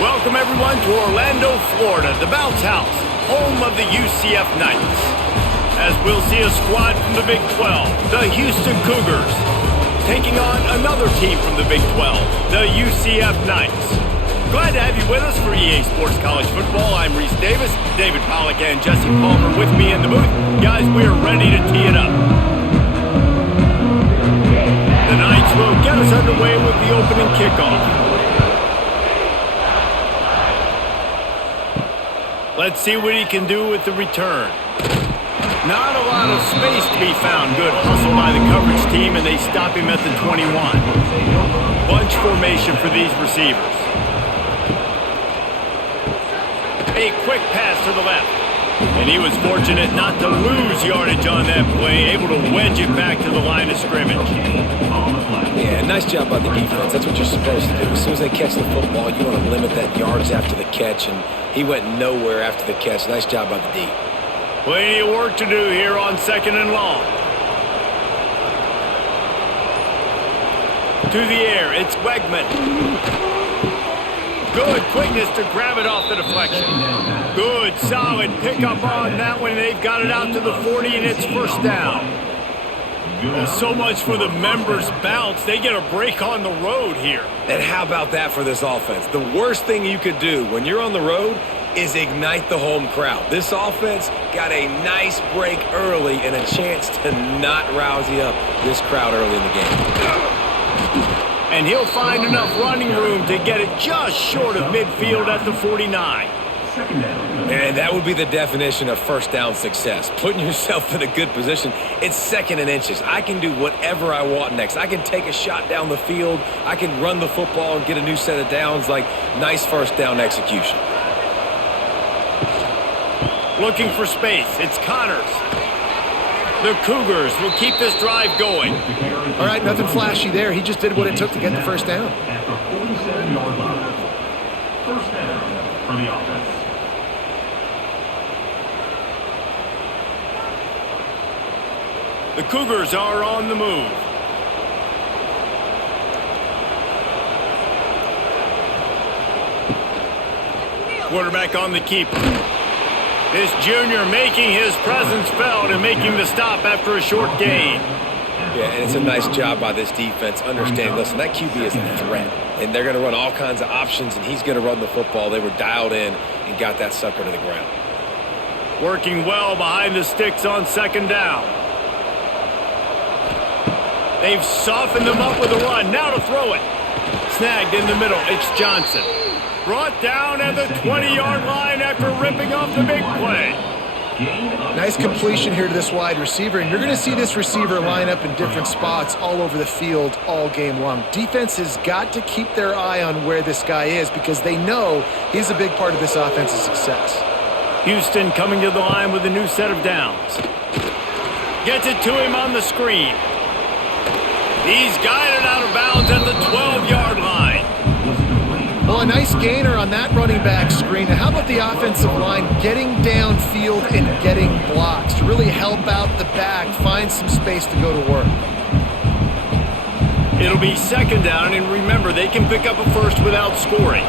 Welcome everyone to Orlando, Florida, the Bounce House, home of the UCF Knights. As we'll see a squad from the Big 12, the Houston Cougars, taking on another team from the Big 12, the UCF Knights. Glad to have you with us for EA Sports College Football. I'm Reese Davis, David Pollack and Jesse Palmer with me in the booth. Guys, we are ready to tee it up. The Knights will get us underway with the opening kickoff. Let's see what he can do with the return. Not a lot of space to be found. Good hustle by the coverage team, and they stop him at the 21. Bunch formation for these receivers. A quick pass to the left. And he was fortunate not to lose yardage on that play, able to wedge it back to the line of scrimmage. Yeah, nice job by the defense. That's what you're supposed to do. As soon as they catch the football, you want to limit that yards after the catch, and he went nowhere after the catch. Nice job by the D. Plenty of work to do here on 2nd and long. To the air, it's Wegman. Good quickness to grab it off the deflection. Good, solid pickup on that one. They've got it out to the 40, and it's first down. Well, so much for the members' bounce. They get a break on the road here. And how about that for this offense? The worst thing you could do when you're on the road is ignite the home crowd. This offense got a nice break early and a chance to not rouse up this crowd early in the game. And he'll find enough running room to get it just short of midfield at the 49. And that would be the definition of first down success. Putting yourself in a good position. It's 2nd and inches. I can do whatever I want next. I can take a shot down the field. I can run the football and get a new set of downs. Like, nice first down execution. Looking for space. It's Connors. The Cougars will keep this drive going. All right, nothing flashy there. He just did what it took to get the first down. At the 47-yard line. First down for the offense. The Cougars are on the move. Quarterback on the keeper. This junior making his presence felt and making the stop after a short gain. Yeah, and it's a nice job by this defense understanding, listen, that QB is a threat, and they're going to run all kinds of options, and he's going to run the football. They were dialed in and got that sucker to the ground. Working well behind the sticks on 2nd down. They've softened them up with a run. Now to throw it. Snagged in the middle. It's Johnson. Brought down at the 20-yard line after ripping off the big play. Nice completion here to this wide receiver, and you're going to see this receiver line up in different spots all over the field all game long. Defense has got to keep their eye on where this guy is because they know he's a big part of this offense's success. Houston coming to the line with a new set of downs. Gets it to him on the screen. He's guided out of bounds at the 12-yard line. Well, a nice gainer on that running back screen. Now, how about the offensive line getting downfield and getting blocks to really help out the back, find some space to go to work? It'll be 2nd down, and remember, they can pick up a first without scoring.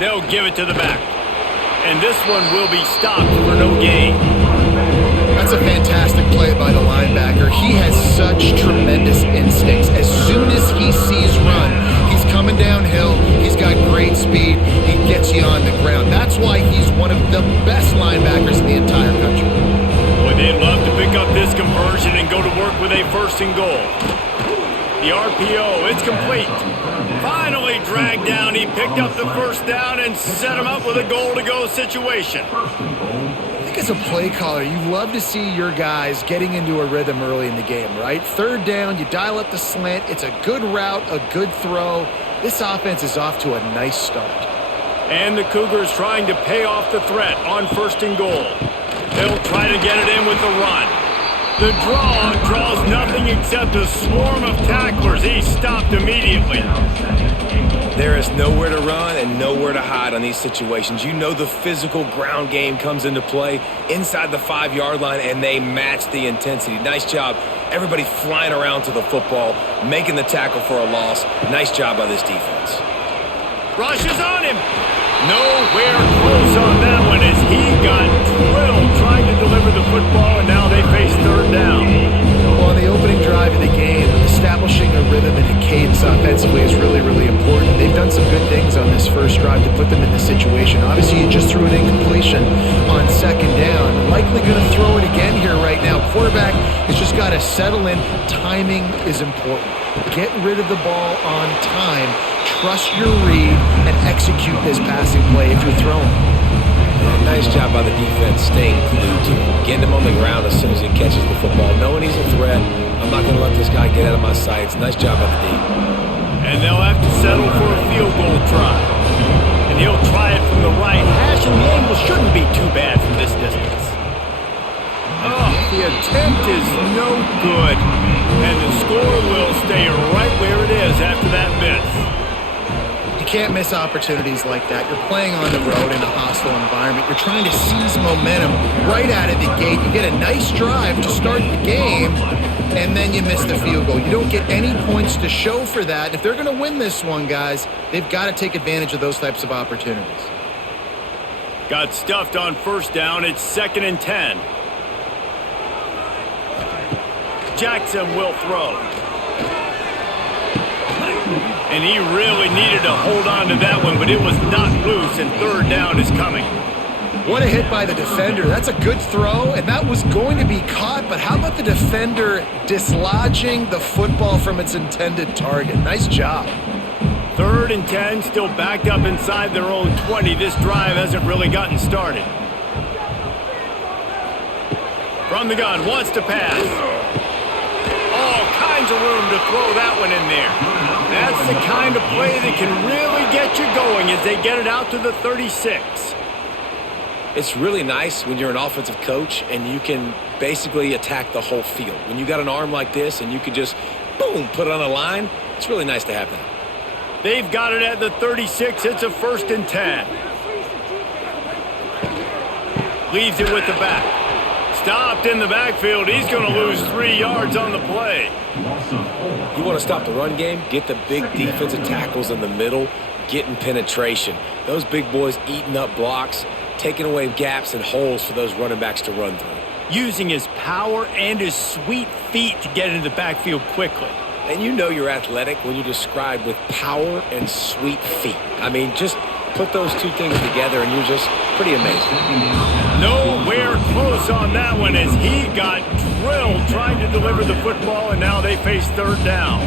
They'll give it to the back. And this one will be stopped for no gain. That's a fantastic play by the linebacker. He has such tremendous instincts. As soon as he sees run, he's coming downhill. He's got great speed. He gets you on the ground. That's why he's one of the best linebackers in the entire country. Boy, they'd love to pick up this conversion and go to work with a 1st and goal. The RPO, it's complete. Finally dragged down. He picked up the first down and set him up with a goal-to-go situation. I think as a play caller, you love to see your guys getting into a rhythm early in the game, right? 3rd down, you dial up the slant. It's a good route, a good throw. This offense is off to a nice start. And the Cougars trying to pay off the threat on 1st and goal. They'll try to get it in with the run. The draw draws nothing except a swarm of tacklers. He stopped immediately. There is nowhere to run and nowhere to hide on these situations. You know the physical ground game comes into play inside the 5-yard line, and they match the intensity. Nice job. Everybody flying around to the football, making the tackle for a loss. Nice job by this defense. Rushes on him. Nowhere close on that one as he got drilled trying to deliver the football, and now they face third down. Well, on the opening drive of the game, establishing a rhythm and a cadence offensively is really, really important. They've done some good things on this first drive to put them in this situation. Obviously, you just threw an incompletion on second down. Likely going to throw it again here right now. Quarterback has just got to settle in. Timing is important. Get rid of the ball on time. Trust your read and execute this passing play if you're throwing. Nice job by the defense staying glued to him, getting him on the ground as soon as he catches the football, knowing he's a threat. I'm not going to let this guy get out of my sights. Nice job by the D. And they'll have to settle for a field goal try. And he'll try it from the right hash, and the angle shouldn't be too bad from this distance. Oh, the attempt is no good. And the score will stay right where it is after that miss. You can't miss opportunities like that. You're playing on the road in a hostile environment. You're trying to seize momentum right out of the gate. You get a nice drive to start the game, and then you miss the field goal. You don't get any points to show for that. If they're going to win this one, guys, they've got to take advantage of those types of opportunities. Got stuffed on first down. It's 2nd and 10. Jackson will throw. And he really needed to hold on to that one, but it was not loose, and third down is coming. What a hit by the defender. That's a good throw, and that was going to be caught, but how about the defender dislodging the football from its intended target? Nice job. 3rd and 10, still backed up inside their own 20. This drive hasn't really gotten started. From the gun, wants to pass. All kinds of room to throw that one in there. That's the kind of play that can really get you going as they get it out to the 36. It's really nice when you're an offensive coach and you can basically attack the Whole field. When you got an arm like this and you can just, boom, put it on a line, it's really nice to have that. They've got it at the 36. It's a 1st and 10. Leaves it with the back. Stopped in the backfield. He's going to lose 3 yards on the play. You want to stop the run game? Get the big defensive tackles in the middle, getting penetration. Those big boys eating up blocks, taking away gaps and holes for those running backs to run through. Using his power and his sweet feet to get into the backfield quickly. And you know you're athletic when you describe with power and sweet feet. I mean, just put those two things together and you're just pretty amazing. Nowhere close on that one as he got drilled trying to deliver the football, and now they face third down.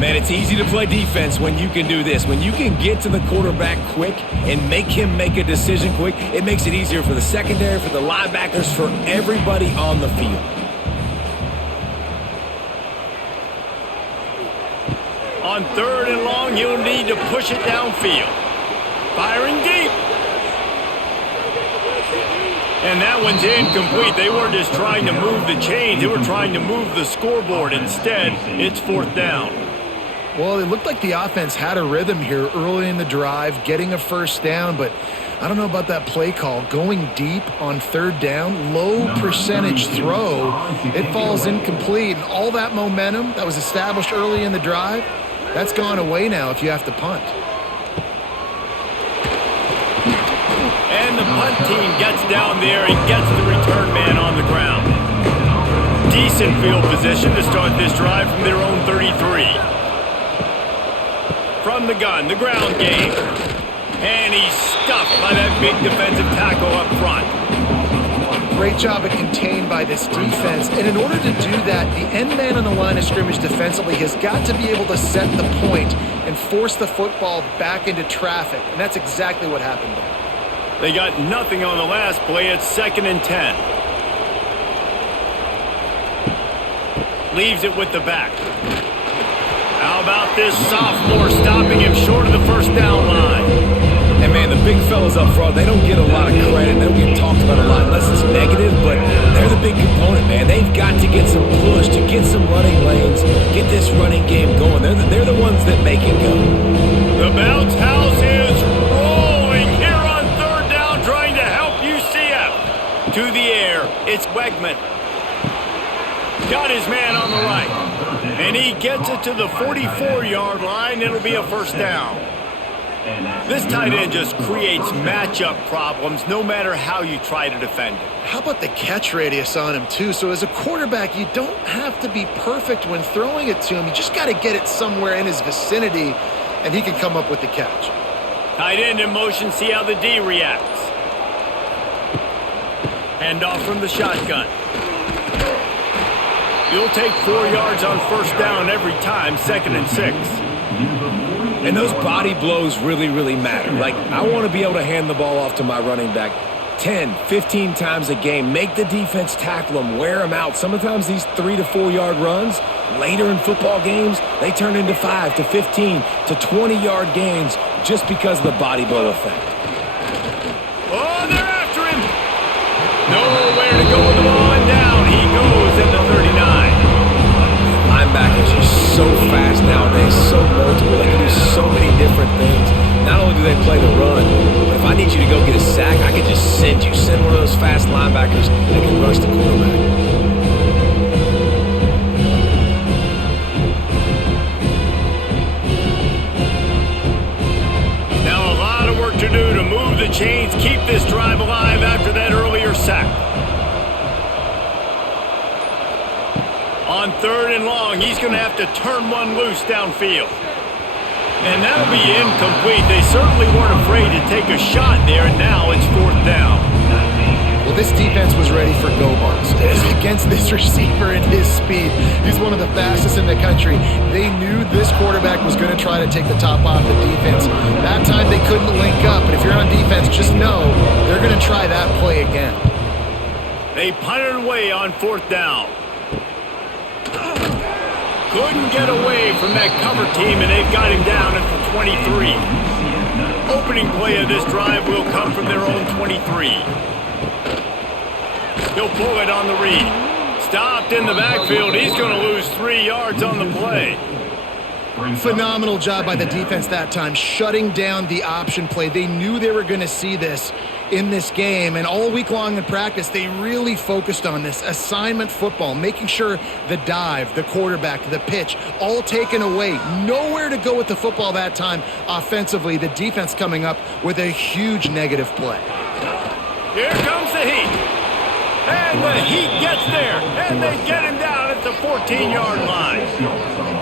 Man, it's easy to play defense when you can do this. When you can get to the quarterback quick and make him make a decision quick, it makes it easier for the secondary, for the linebackers, for everybody on the field. On 3rd and long, you'll need to push it downfield. Firing deep. And that one's incomplete. They weren't just trying to move the chains. They were trying to move the scoreboard. Instead, it's 4th down. Well, it looked like the offense had a rhythm here early in the drive, getting a first down, but I don't know about that play call. Going deep on 3rd down, low percentage throw, it falls incomplete. And all that momentum that was established early in the drive, that's gone away now if you have to punt. And the punt team gets down there and gets the return man on the ground. Decent field position to start this drive from their own 33. From the gun, the ground game. And he's stuffed by that big defensive tackle up front. Great job of contained by this defense. And in order to do that, the end man on the line of scrimmage defensively has got to be able to set the point and force the football back into traffic. And that's exactly what happened there. They got nothing on the last play. It's 2nd and 10. Leaves it with the back. How about this sophomore stopping him short of the first down line? And man, the big fellas up front, they don't get a lot of credit. They don't get talked about a lot unless it's negative, but they're the big component, man. They've got to get some push, to get some running lanes, get this running game going. They're the ones that make it go. The bounce Swegman. Got his man on the right. And he gets it to the 44-yard line. It'll be a first down. This tight end just creates matchup problems no matter how you try to defend it. How about the catch radius on him, too? So as a quarterback, you don't have to be perfect when throwing it to him. You just got to get it somewhere in his vicinity, and he can come up with the catch. Tight end in motion, see how the D reacts. Handoff from the shotgun. You'll take 4 yards on first down every time, 2nd and 6. And those body blows really, really matter. Like, I want to be able to hand the ball off to my running back 10, 15 times a game. Make the defense tackle them, wear them out. Sometimes these 3 to 4 yard runs, later in football games, they turn into 5 to 15 to 20-yard gains just because of the body blow effect. Oh, they're after him. Nowhere to go with the ball, and down he goes at the 39. Linebackers are so fast nowadays, so multiple. They can do so many different things. Not only do they play the run, but if I need you to go get a sack, I can just send one of those fast linebackers that can rush the quarterback. Now a lot of work to do to move the chains, keep this drive alive after that earlier sack. On 3rd and long, he's going to have to turn one loose downfield. And that'll be incomplete. They certainly weren't afraid to take a shot there, and now it's 4th down. Well, this defense was ready for go balls. Against this receiver and his speed, he's one of the fastest in the country. They knew this quarterback was going to try to take the top off the defense. That time they couldn't link up, but if you're on defense, just know they're going to try that play again. They punted away on 4th down. Couldn't get away from that cover team, and they've got him down at the 23. Opening play of this drive will come from their own 23. He'll pull it on the read. Stopped in the backfield. He's going to lose 3 yards on the play. Phenomenal job by the defense that time, shutting down the option play. They knew they were going to see this in this game, and all week long in practice, they really focused on this assignment football, making sure the dive, the quarterback, the pitch, all taken away. Nowhere to go with the football that time offensively. The defense coming up with a huge negative play. Here comes the heat. And the heat gets there, and they get him down at the 14-yard line.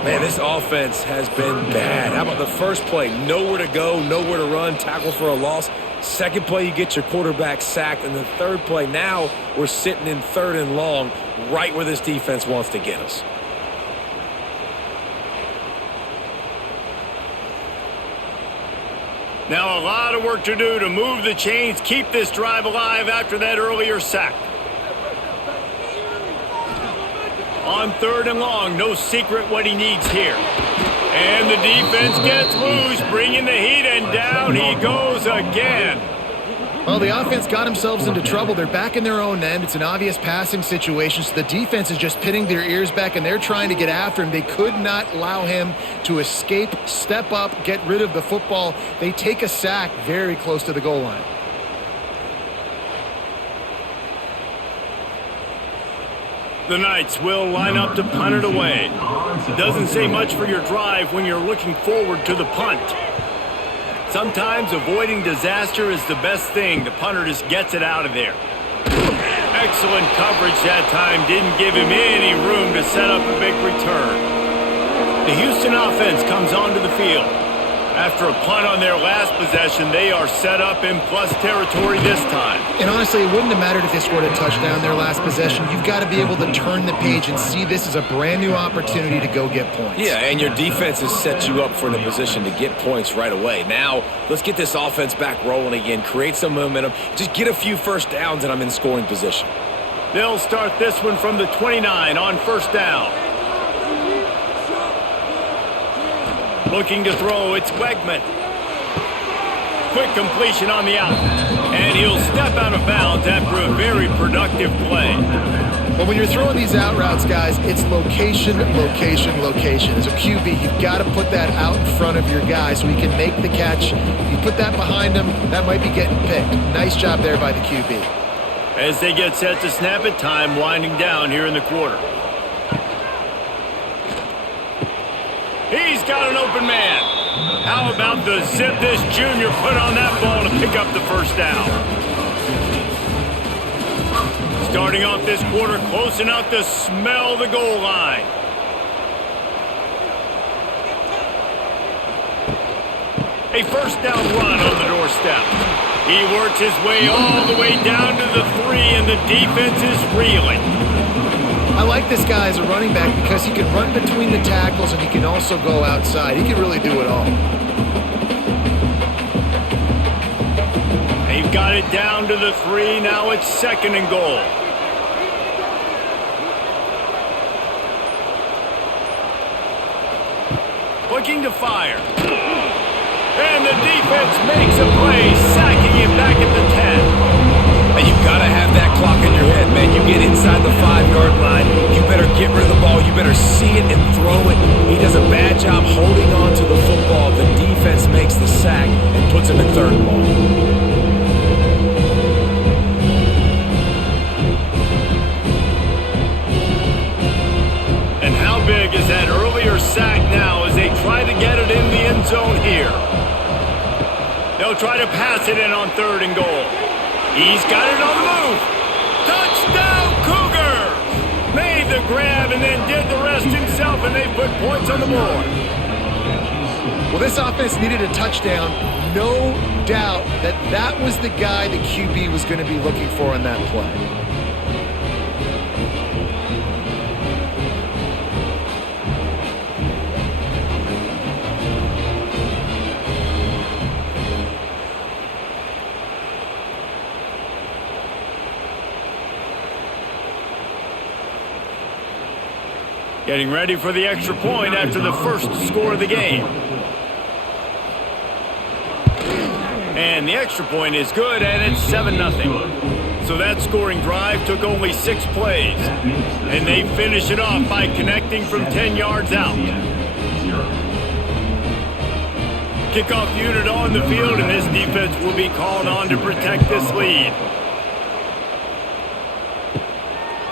Man, this offense has been bad. How about the first play? Nowhere to go, nowhere to run, tackle for a loss. Second play, you get your quarterback sacked. And the third play, now we're sitting in 3rd and long, right where this defense wants to get us. Now a lot of work to do to move the chains, keep this drive alive after that earlier sack. On 3rd and long, no secret what he needs here. And the defense gets loose, bringing the heat, and down he goes again. Well, the offense got themselves into trouble. They're back in their own end. It's an obvious passing situation, so the defense is just pinning their ears back, and they're trying to get after him. They could not allow him to escape, step up, get rid of the football. They take a sack very close to the goal line. The Knights will line up to punt it away. Doesn't say much for your drive when you're looking forward to the punt. Sometimes avoiding disaster is the best thing. The punter just gets it out of there. Excellent coverage that time. Didn't give him any room to set up a big return. The Houston offense comes onto the field. After a punt on their last possession, they are set up in plus territory this time. And honestly, it wouldn't have mattered if they scored a touchdown their last possession. You've got to be able to turn the page and see this as a brand new opportunity to go get points. Yeah, and your defense has set you up for the position to get points right away. Now, let's get this offense back rolling again, create some momentum, just get a few first downs, and I'm in scoring position. They'll start this one from the 29 on 1st down. Looking to throw, it's Swegman. Quick completion on the out. And he'll step out of bounds after a very productive play. But when you're throwing these out routes, guys, it's location, location, location. As a QB, you've got to put that out in front of your guy so he can make the catch. You put that behind him, that might be getting picked. Nice job there by the QB. As they get set to snap it, time winding down here in the quarter. He's got an open man. How about the zip this junior put on that ball to pick up the first down? Starting off this quarter close enough to smell the goal line. A first down run on the doorstep. He works his way all the way down to the 3, and the defense is reeling. I like this guy as a running back because he can run between the tackles and he can also go outside. He can really do it all. They've got it down to the 3. Now it's 2nd and goal. Looking to fire. And the defense makes a play, sacking him back at the 10. And you've got to have that clock in your head, man. You get inside the 5-yard line, you better get rid of the ball. You better see it and throw it. He does a bad job holding on to the football. The defense makes the sack and puts him in 3rd and long. And how big is that earlier sack now as they try to get it in the end zone here? They'll try to pass it in on 3rd and goal. He's got it on the move. Touchdown, Cougars! Made the grab and then did the rest himself, and they put points on the board. Well, this offense needed a touchdown. No doubt that was the guy the QB was going to be looking for on that play. Getting ready for the extra point after the first score of the game. And the extra point is good, and it's 7-0. So that scoring drive took only 6 plays. And they finish it off by connecting from 10 yards out. Kickoff unit on the field, and this defense will be called on to protect this lead.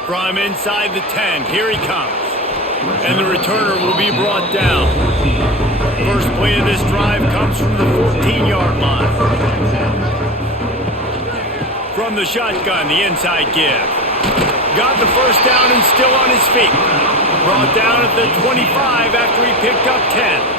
From inside the 10, here he comes. And the returner will be brought down. First play of this drive comes from the 14-yard line. From the shotgun, the inside give. Got the first down and still on his feet. Brought down at the 25 after he picked up 10.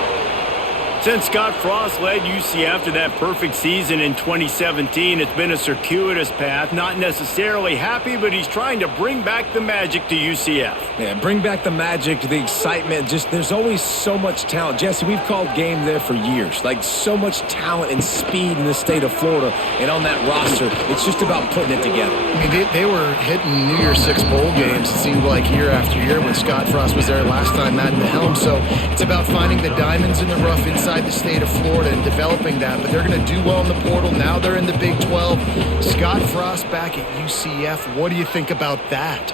Since Scott Frost led UCF to that perfect season in 2017, it's been a circuitous path. Not necessarily happy, but he's trying to bring back the magic to UCF. Yeah, bring back the magic, the excitement. Just there's always so much talent. Jesse, we've called game there for years. Like, so much talent and speed in the state of Florida. And on that roster, it's just about putting it together. I mean, they were hitting New Year's Six bowl games, it seemed like, year after year when Scott Frost was there last time at the helm. So it's about finding the diamonds in the rough inside the state of Florida and developing that, but they're going to do well in the portal. Now they're in the Big 12. Scott Frost back at UCF. What do you think about that?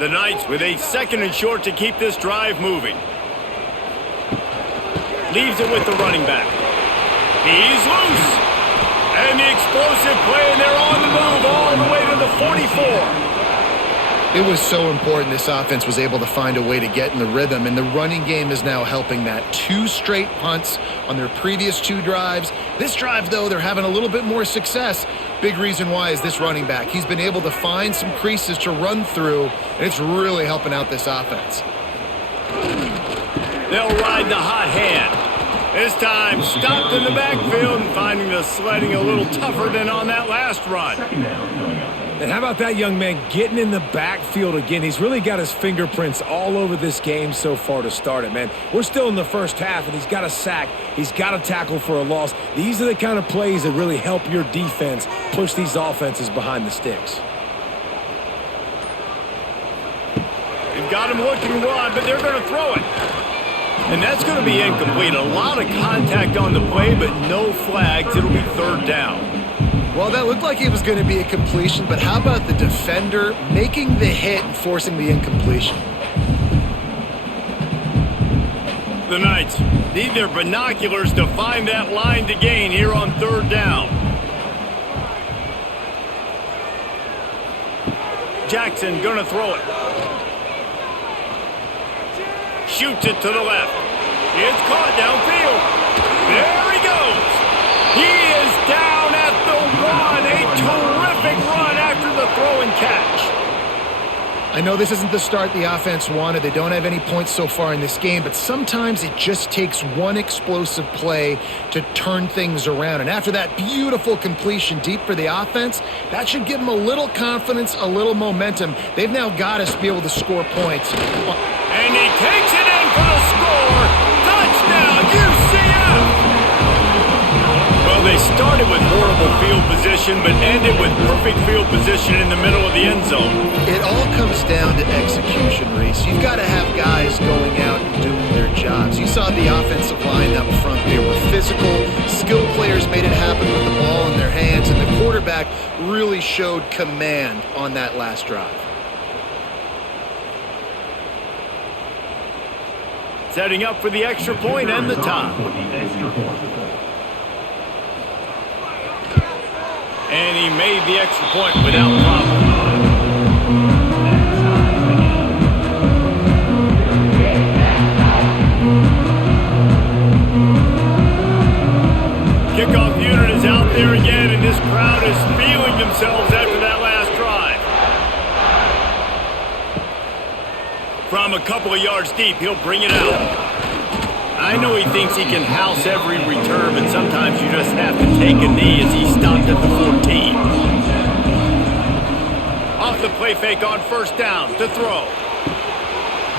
The Knights with a 2nd and short to keep this drive moving. Leaves it with the running back. He's loose. And the explosive play, and they're on the move all the way to the 44. It was so important this offense was able to find a way to get in the rhythm, and the running game is now helping that. 2 straight punts on their previous 2 drives. This drive, though, they're having a little bit more success. Big reason why is this running back. He's been able to find some creases to run through, and it's really helping out this offense. They'll ride the hot hand. This time, stopped in the backfield and finding the sledding a little tougher than on that last run. And how about that young man getting in the backfield again? He's really got his fingerprints all over this game so far to start it, man. We're still in the first half, and he's got a sack. He's got a tackle for a loss. These are the kind of plays that really help your defense push these offenses behind the sticks. They've got him looking wide, but they're going to throw it. And that's going to be incomplete. A lot of contact on the play, but no flags. It'll be 3rd down. Well, that looked like it was going to be a completion, but how about the defender making the hit and forcing the incompletion? The Knights need their binoculars to find that line to gain here on 3rd down. Jackson gonna throw it. Shoots it to the left. It's caught downfield. There he goes. He is down at the 1. A terrific run after the throw and catch. I know this isn't the start the offense wanted. They don't have any points so far in this game, but sometimes it just takes one explosive play to turn things around. And after that beautiful completion deep for the offense, that should give them a little confidence, a little momentum. They've now got us to be able to score points. And he takes it in for the score. Touchdown, UCF! Well, they started with horrible field position, but ended with perfect field position in the middle of the end zone. It all comes down to execution, Reese. You've got to have guys going out and doing their jobs. You saw the offensive line up front. They were physical. Skilled players made it happen with the ball in their hands, and the quarterback really showed command on that last drive. Setting up for the extra point and the tie. And he made the extra point without problem. Kickoff unit is out there again, and this crowd is feeling themselves after that last drive. From a couple of yards deep, he'll bring it out. I know he thinks he can house every return, but sometimes you just have to take a knee as he stopped at the 14. Off the play fake on first down to throw.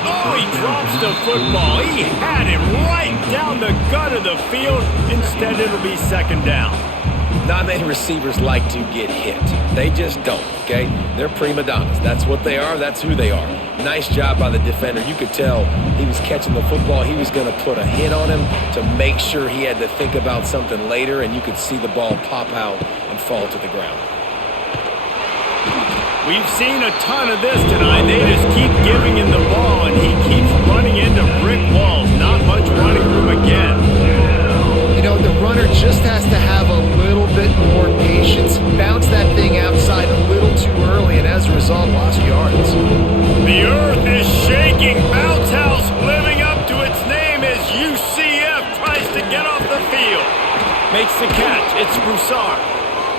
Oh, he drops the football. He had it right down the gut of the field. Instead, it'll be second down. Not many receivers like to get hit. They just don't, okay? They're prima donnas. That's what they are. That's who they are. Nice job by the defender. You could tell he was catching the football. He was going to put a hit on him to make sure he had to think about something later, and you could see the ball pop out and fall to the ground. We've seen a ton of this tonight. They just keep giving him the ball, and he keeps running into brick walls. Not much running room again. You know, the runner just has to have a little bit more patience, bounce that thing outside a little too early, and as a result, lost yards. The earth is shaking. Bounce House living up to its name as UCF tries to get off the field. Makes the catch. It's Broussard.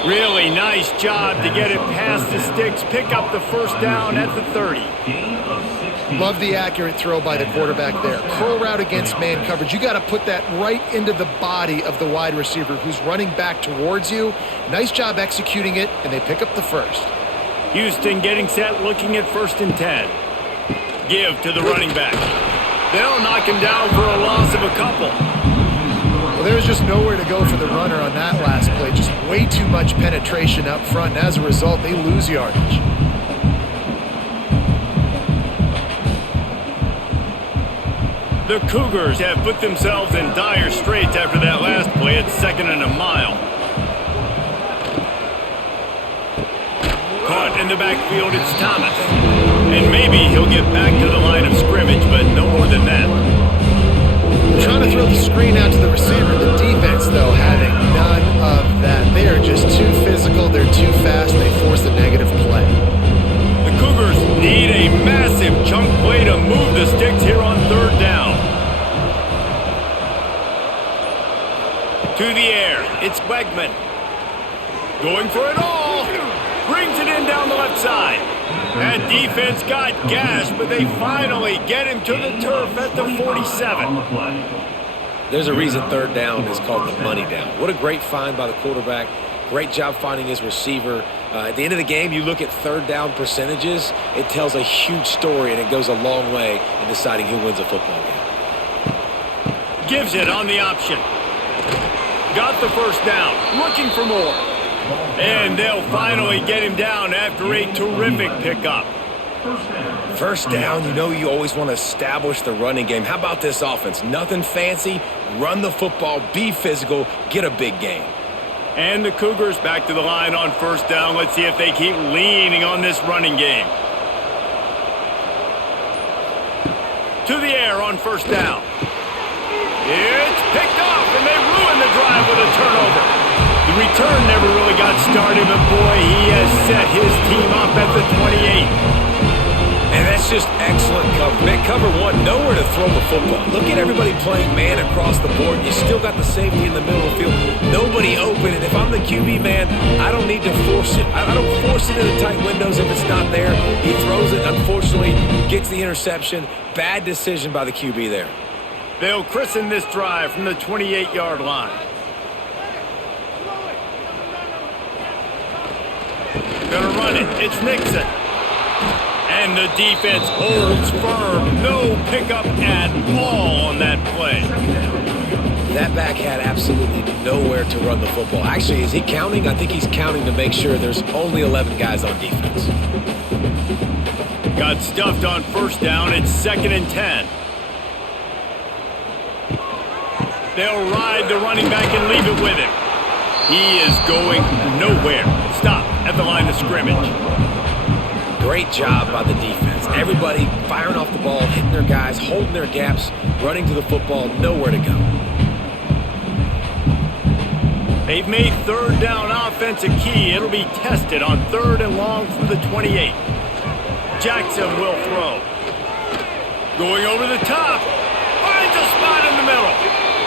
Really nice job to get it past the sticks, pick up the first down at the 30. Love the accurate throw by the quarterback there. Curl route against man coverage. You got to put that right into the body of the wide receiver who's running back towards you. Nice job executing it, and they pick up the first. Houston getting set, looking at 1st and 10. Give to the running back. They'll knock him down for a loss of a couple. Well, there was just nowhere to go for the runner on that last play. Just way too much penetration up front, and as a result, they lose yardage. The Cougars have put themselves in dire straits after that last play at 2nd and a mile. Caught in the backfield, it's Thomas. And maybe he'll get back to the line of scrimmage, but no more than that. Trying to throw the screen out to the receiver. The defense, though, having none of that. They are just too physical. They're too fast. They force the negative play. The Cougars need a massive chunk play to move the sticks here on 3rd down. To the air, it's Wegman. Going for it all. Brings it in down the left side. That defense got gashed, but they finally get him to the turf at the 47. There's a reason 3rd down is called the money down. What a great find by the quarterback. Great job finding his receiver. At the end of the game, you look at 3rd down percentages. It tells a huge story, and it goes a long way in deciding who wins a football game. Gives it on the option. Got the first down. Looking for more. And they'll finally get him down after a terrific pickup. First down, you know you always want to establish the running game. How about this offense? Nothing fancy. Run the football, be physical, get a big gain. And the Cougars back to the line on 1st down. Let's see if they keep leaning on this running game. To the air on 1st down. It's picked off, and they ruin the drive with a turnover. The return never really got started, but boy, he has set his team up at the 28. And that's just excellent cover. Man, cover one, nowhere to throw the football. Look at everybody playing man across the board. You still got the safety in the middle of the field. Nobody open. And if I'm the QB, man, I don't need to force it. I don't force it into tight windows if it's not there. He throws it, unfortunately, gets the interception. Bad decision by the QB there. They'll christen this drive from the 28-yard line. Gonna run it. It's Nixon. And the defense holds firm. No pickup at all on that play. That back had absolutely nowhere to run the football. Actually, is he counting? I think he's counting to make sure there's only 11 guys on defense. Got stuffed on first down. It's 2nd and 10. They'll ride the running back and leave it with him. He is going nowhere. Stop at the line of scrimmage. Great job by the defense. Everybody firing off the ball, hitting their guys, holding their gaps, running to the football, nowhere to go. They've made third down offense a key. It'll be tested on 3rd and long from the 28. Jackson will throw. Going over the top. Finds a spot in the middle.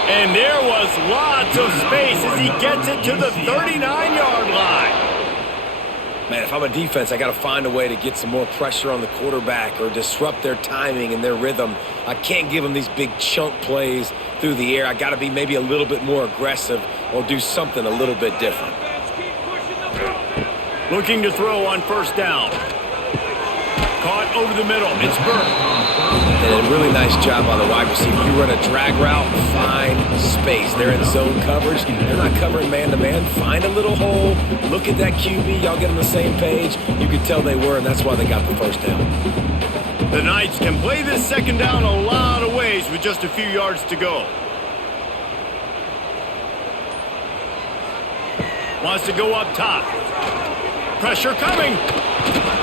And there was lots of space as he gets it to the 39-yard line. Man, if I'm a defense, I got to find a way to get some more pressure on the quarterback or disrupt their timing and their rhythm. I can't give them these big chunk plays through the air. I got to be maybe a little bit more aggressive or do something a little bit different. Looking to throw on first down. Caught over the middle. It's Burke. And a really nice job by the wide receiver. You run a drag route, find space. They're in zone coverage. They're not covering man-to-man. Find a little hole. Look at that QB. Y'all get on the same page. You could tell they were, and that's why they got the first down. The Knights can play this second down a lot of ways with just a few yards to go. Wants to go up top. Pressure coming.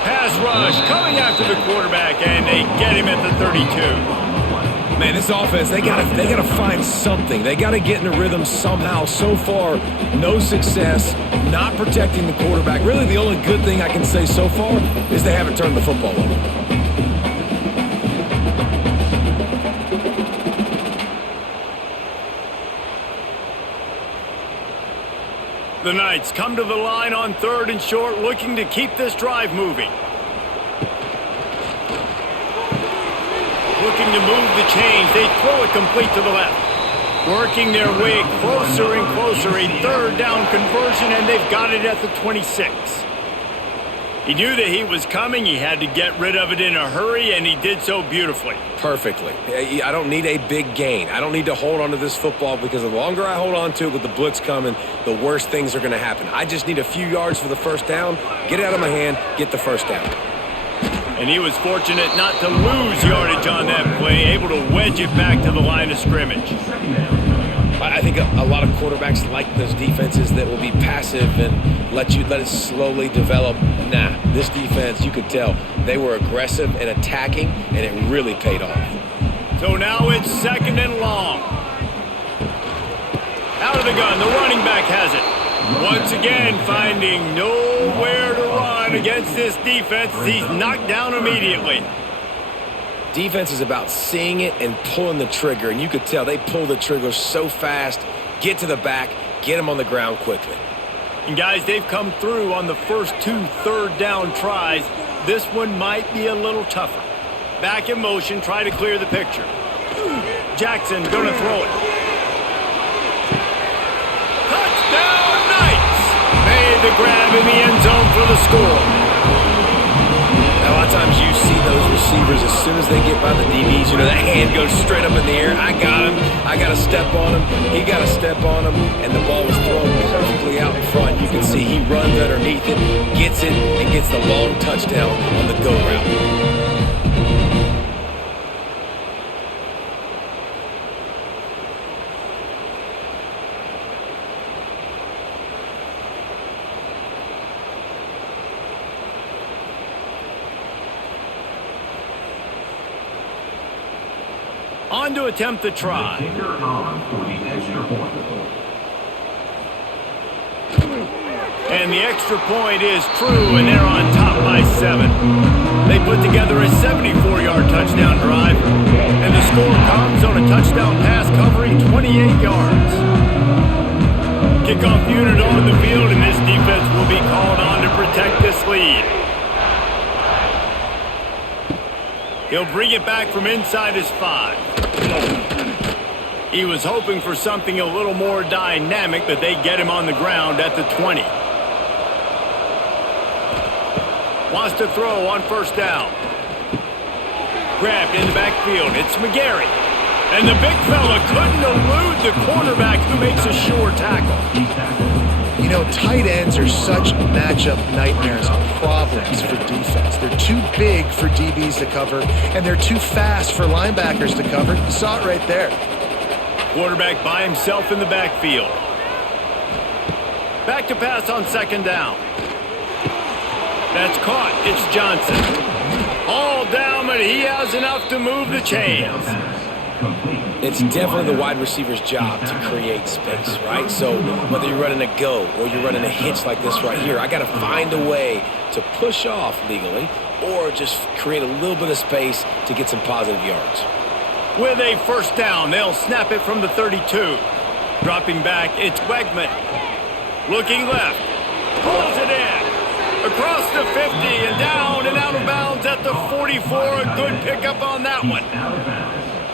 Pass rush coming after the quarterback, and they get him at the 32. Man, this offense, they gotta find something. They gotta get in a rhythm somehow. So far, no success, not protecting the quarterback. Really, the only good thing I can say so far is they haven't turned the football over. The Knights come to the line on 3rd and short, looking to keep this drive moving. Looking to move the chains. They throw it complete to the left. Working their way closer and closer. A 3rd down conversion, and they've got it at the 26. He knew that he was coming. He had to get rid of it in a hurry, and he did so beautifully. Perfectly. I don't need a big gain. I don't need to hold on to this football because the longer I hold on to it with the blitz coming, the worse things are going to happen. I just need a few yards for the first down, get it out of my hand, get the first down. And he was fortunate not to lose yardage on that play, able to wedge it back to the line of scrimmage. I think a lot of quarterbacks like those defenses that will be passive and let it slowly develop. Nah, this defense, you could tell, they were aggressive and attacking, and it really paid off. So now it's 2nd and long. Out of the gun, the running back has it. Once again, finding nowhere to run against this defense. He's knocked down immediately. Defense is about seeing it and pulling the trigger, and you could tell they pull the trigger so fast, get to the back, get him on the ground quickly. And guys, they've come through on the first 2 3rd down tries. This one might be a little tougher. Back in motion, try to clear the picture. Jackson gonna throw it. Touchdown Knights! Made the grab in the end zone for the score. Now, a lot of times you see those receivers, as soon as they get by the DBs, you know, that hand goes straight up in the air. I got him. I got to step on him. He got to step on him. And the ball was thrown perfectly out in front. You can see he runs underneath it, gets it, and gets the long touchdown on the go route. On to attempt the try. The kicker on for the extra point. And the extra point is true, and they're on top by 7. They put together a 74-yard touchdown drive, and the score comes on a touchdown pass covering 28 yards. Kickoff unit on the field, and this defense will be called on to protect this lead. He'll bring it back from inside his 5. He was hoping for something a little more dynamic, but they get him on the ground at the 20. Wants to throw on first down. Grabbed in the backfield. It's McGarry. And the big fella couldn't elude the cornerback who makes a sure tackle. You know, tight ends are such matchup nightmares and problems for defense. They're too big for DBs to cover, and they're too fast for linebackers to cover. You saw it right there. Quarterback by himself in the backfield. Back to pass on second down. That's caught. It's Johnson. All down, but he has enough to move the chains. It's definitely the wide receiver's job to create space, right? So whether you're running a go or you're running a hitch like this right here, I got to find a way to push off legally or just create a little bit of space to get some positive yards. With a first down, they'll snap it from the 32. Dropping back, it's Wegman. Looking left. Pulls it in. Across the 50 and down and out of bounds at the 44. A good pickup on that one.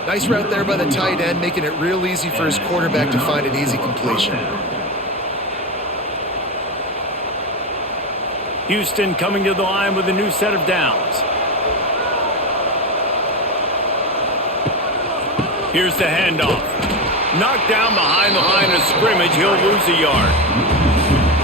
Nice route there by the tight end, making it real easy for his quarterback to find an easy completion. Houston coming to the line with a new set of downs. Here's the handoff. Knocked down behind the line of scrimmage. He'll lose a yard.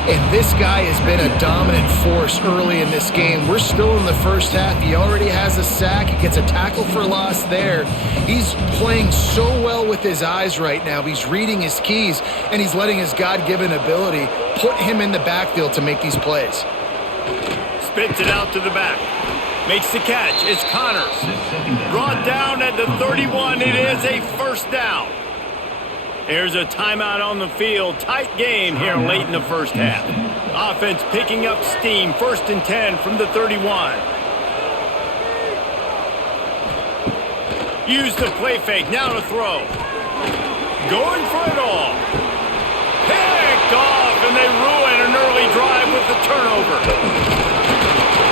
And this guy has been a dominant force early in this game. We're still in the first half. He already has a sack. He gets a tackle for loss there. He's playing so well with his eyes right now. He's reading his keys, and he's letting his God-given ability put him in the backfield to make these plays. Spits it out to the back. Makes the catch. It's Connors. Brought down at the 31. It is a first down. There's a timeout on the field. Tight game here late in the first half. Offense picking up steam. 1st and 10 from the 31. Use the play fake. Now to throw. Going for it all. Picked off, and they ruin an early drive with the turnover.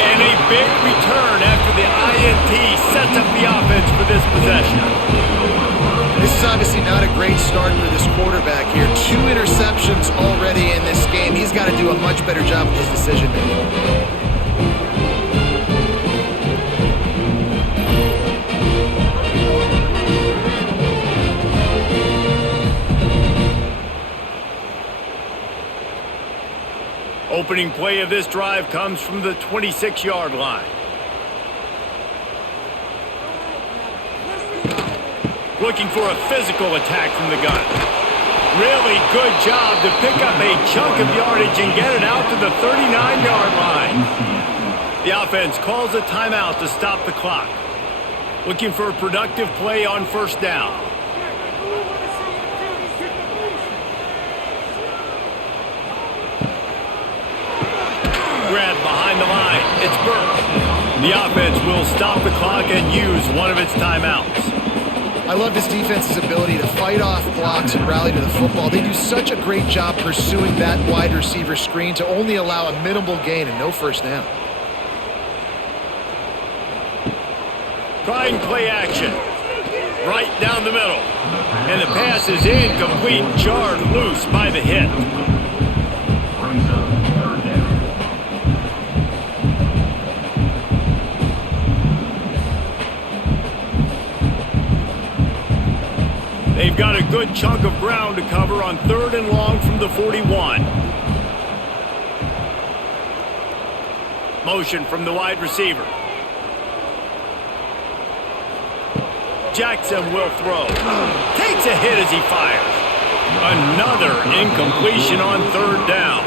And a big return after the INT sets up the offense for this possession. This is obviously not a great start for this quarterback here. 2 interceptions already in this game. He's got to do a much better job with his decision-making. Opening play of this drive comes from the 26-yard line. Looking for a physical attack from the gun. Really good job to pick up a chunk of yardage and get it out to the 39-yard line. The offense calls a timeout to stop the clock. Looking for a productive play on first down. Grab behind the line. It's Burke. The offense will stop the clock and use one of its timeouts. I love this defense's ability to fight off blocks and rally to the football. They do such a great job pursuing that wide receiver screen to only allow a minimal gain and no first down. Trying play action. Right down the middle. And the pass is incomplete, jarred loose by the hit. They've got a good chunk of ground to cover on 3rd and long from the 41. Motion from the wide receiver. Jackson will throw. Takes a hit as he fires. Another incompletion on 3rd down.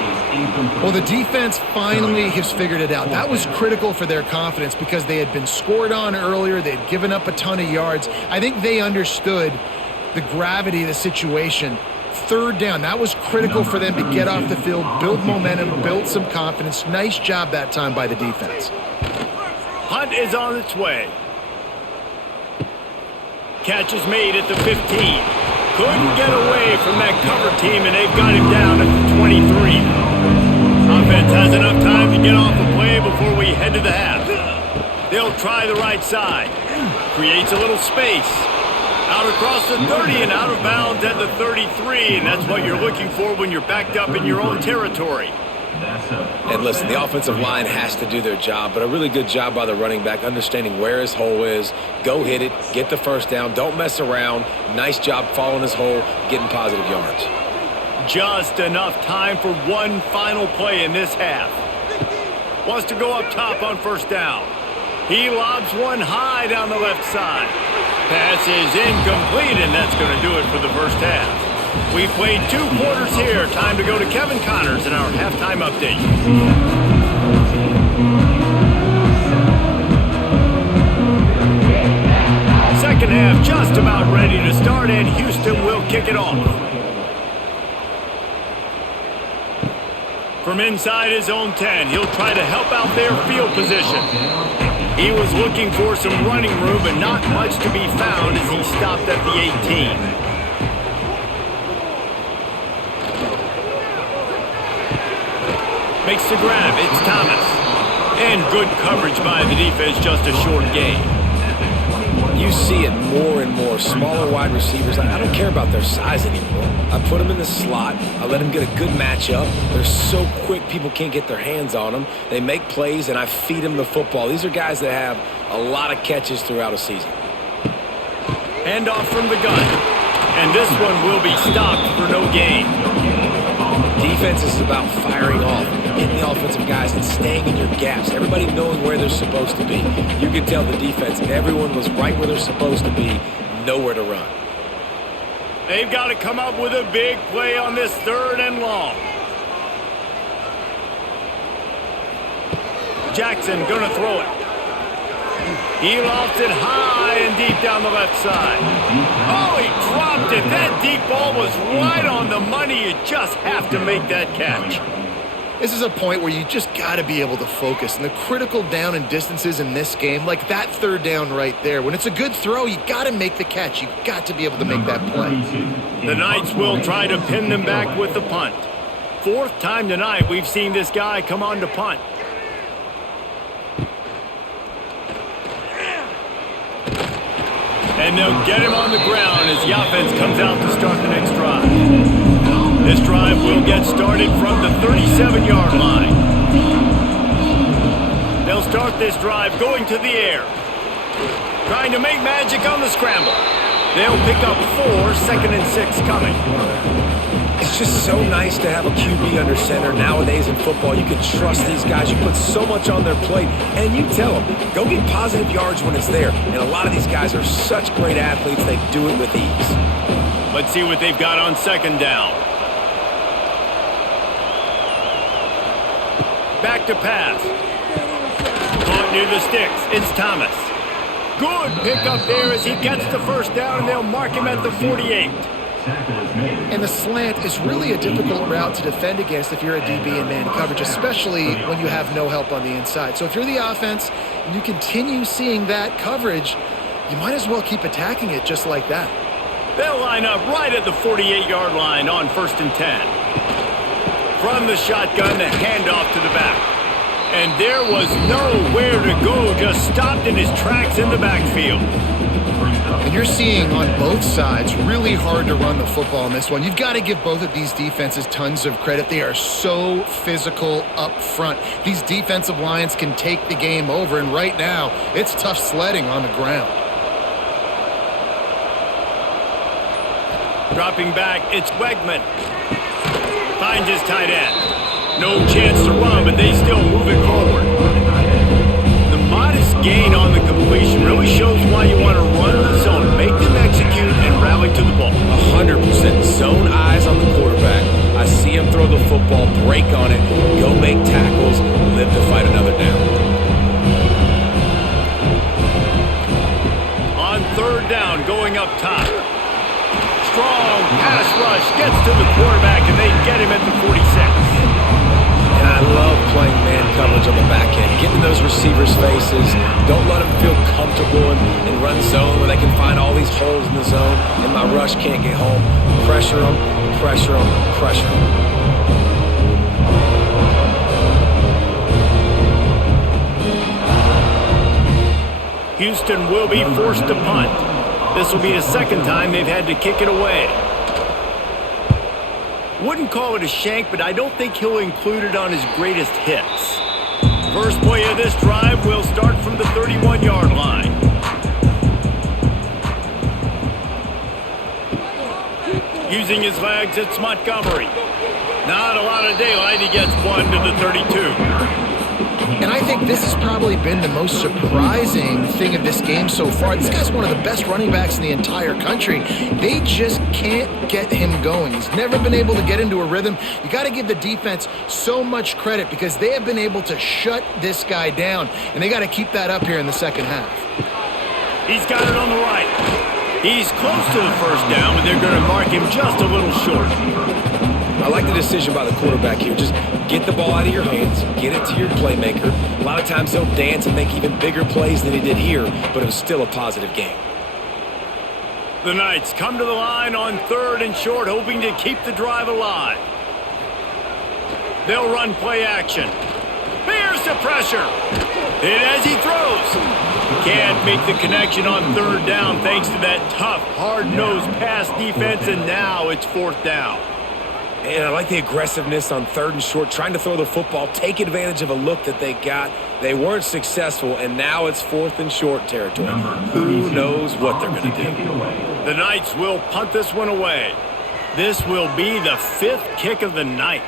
Well, the defense finally has figured it out. That was critical for their confidence because they had been scored on earlier. They had given up a ton of yards. I think they understood the gravity of the situation. third down. That was critical for them to get off the field, build momentum, build some confidence. Nice job that time by the defense. Punt is on its way. Catch is made at the 15. Couldn't get away from that cover team, and they've got him down at the 23. Offense has enough time to get off the play before we head to the half. They'll try the right side. Creates a little space. Out across the 30 and out of bounds at the 33, and that's what you're looking for when you're backed up in your own territory. And listen, the offensive line has to do their job, but a really good job by the running back understanding where his hole is. Go hit it, get the first down, don't mess around. Nice job following his hole, getting positive yards. Just enough time for one final play in this half. Wants to go up top on first down. He lobs one high down the left side. Pass is incomplete, and that's going to do it for the first half. We've played 2 quarters here. Time to go to Kevin Connors in our halftime update. Second half just about ready to start, and Houston will kick it off. From inside his own 10, he'll try to help out their field position. He was looking for some running room, but not much to be found as he stopped at the 18. Makes the grab. It's Thomas. And good coverage by the defense, just a short gain. You see it more and more. Smaller wide receivers, I don't care about their size anymore. I put them in the slot. I let them get a good matchup. They're so quick, people can't get their hands on them. They make plays, and I feed them the football. These are guys that have a lot of catches throughout a season. Handoff from the gun. And this one will be stopped for no gain. Defense is about firing off, hitting the offensive guys, and staying in your gaps. Everybody knowing where they're supposed to be. You can tell the defense, everyone was right where they're supposed to be, nowhere to run. They've got to come up with a big play on this 3rd and long. Jackson gonna throw it. He lofts it high and deep down the left side. Oh, he dropped it. That deep ball was right on the money. You just have to make that catch. This is a point where you just got to be able to focus. And the critical down and distances in this game, like that 3rd down right there, when it's a good throw, you got to make the catch. You got to be able to make that play. The Knights will try to pin them back with the punt. 4th time tonight we've seen this guy come on to punt. And they'll get him on the ground as the offense comes out to start the next drive. This drive will get started from the 37-yard line. They'll start this drive going to the air. Trying to make magic on the scramble. They'll pick up 4, 2nd and 6 coming. It's just so nice to have a QB under center. Nowadays in football, you can trust these guys. You put so much on their plate, and you tell them, go get positive yards when it's there. And a lot of these guys are such great athletes, they do it with ease. Let's see what they've got on 2nd down. Back to pass. Caught near the sticks. It's Thomas. Good pickup there as he gets the first down, and they'll mark him at the 48. And the slant is really a difficult route to defend against if you're a DB in man coverage, especially when you have no help on the inside. So if you're the offense and you continue seeing that coverage, you might as well keep attacking it just like that. They'll line up right at the 48-yard line on 1st and 10. From the shotgun, the handoff to the back. And there was nowhere to go, just stopped in his tracks in the backfield. And you're seeing on both sides really hard to run the football in this one. You've got to give both of these defenses tons of credit. They are so physical up front. These defensive lines can take the game over, and right now, it's tough sledding on the ground. Dropping back, it's Wegman. Finds his tight end. No chance to run, but they still move it forward. The modest gain on the completion really shows why you want to run the zone, make them execute, and rally to the ball. 100% zone eyes on the quarterback. I see him throw the football, break on it, go make tackles, live to fight another down. On 3rd down, going up top. strong pass rush gets to the quarterback, and they get him at the 46. And I love playing man coverage on the back end. Getting those receivers' faces. Don't let them feel comfortable in run zone where they can find all these holes in the zone and my rush can't get home. Pressure them, pressure them, pressure them. Houston will be forced to punt. This will be the second time they've had to kick it away. Wouldn't call it a shank, but I don't think he'll include it on his greatest hits. First play of this drive will start from the 31-yard line. Using his legs, it's Montgomery. Not a lot of daylight. He gets one to the 32. And I think this has probably been the most surprising thing of this game so far. This guy's one of the best running backs in the entire country. They just can't get him going. He's never been able to get into a rhythm. You got to give the defense so much credit because they have been able to shut this guy down, and they got to keep that up here in the second half. He's got it on the right. He's close to the first down, but they're going to mark him just a little short. I like the decision by the quarterback here. Just get the ball out of your hands, get it to your playmaker. A lot of times he'll dance and make even bigger plays than he did here, but it was still a positive game. The Knights come to the line on 3rd and short, hoping to keep the drive alive. They'll run play action. Bears the pressure. Hit as he throws. Can't make the connection on 3rd down thanks to that tough, hard-nosed pass defense, and now it's 4th down. And I like the aggressiveness on 3rd and short, trying to throw the football, take advantage of a look that they got. They weren't successful, and now it's 4th and short territory. Who knows what they're going to do? The Knights will punt this one away. This will be the 5th kick of the night.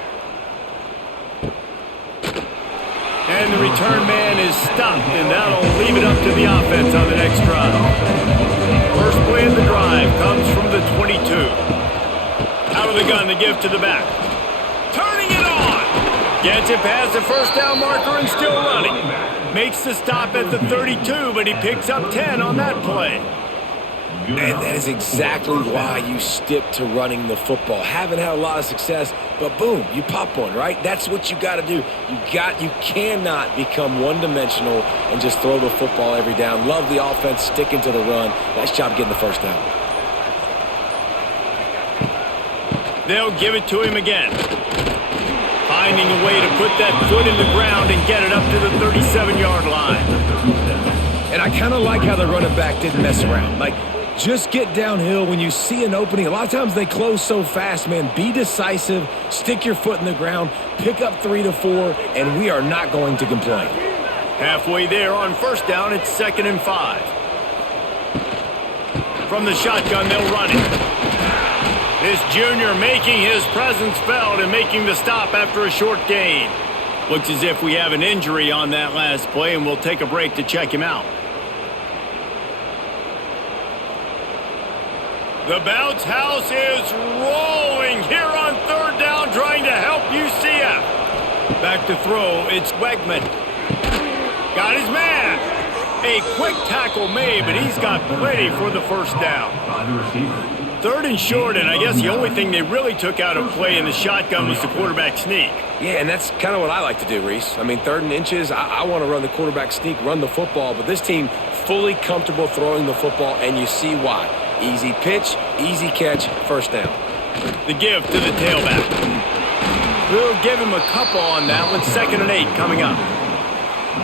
And the return man is stopped, and that'll leave it up to the offense on the next drive. First play of the drive comes from the 22. Out of the gun, the give to the back. Turning it on. Gets it past the first down marker and still running. Makes the stop at the 32, but he picks up 10 on that play. And that is exactly why you stick to running the football. Haven't had a lot of success, but boom, you pop one, right? That's what you got to do. You cannot become one-dimensional and just throw the football every down. Love the offense, sticking to the run. Nice job getting the first down. They'll give it to him again. Finding a way to put that foot in the ground and get it up to the 37-yard line. And I kind of like how the running back didn't mess around. Like, just get downhill when you see an opening. A lot of times they close so fast, man. Be decisive, stick your foot in the ground, pick up 3 to 4, and we are not going to complain. Halfway there on first down, it's 2nd and 5. From the shotgun, they'll run it. This junior making his presence felt and making the stop after a short gain. Looks as if we have an injury on that last play, and we'll take a break to check him out. The bounce house is rolling here on 3rd down, trying to help UCF. Back to throw, it's Wegman. Got his man. A quick tackle made, but he's got plenty for the first down. 3rd and short, and I guess the only thing they really took out of play in the shotgun was the quarterback sneak. Yeah, and that's kind of what I like to do, Reese. I mean, 3rd and inches, I want to run the quarterback sneak, run the football, but this team fully comfortable throwing the football, and you see why. Easy pitch, easy catch, first down. The give to the tailback. We'll give him a couple on that one. 2nd and 8 coming up.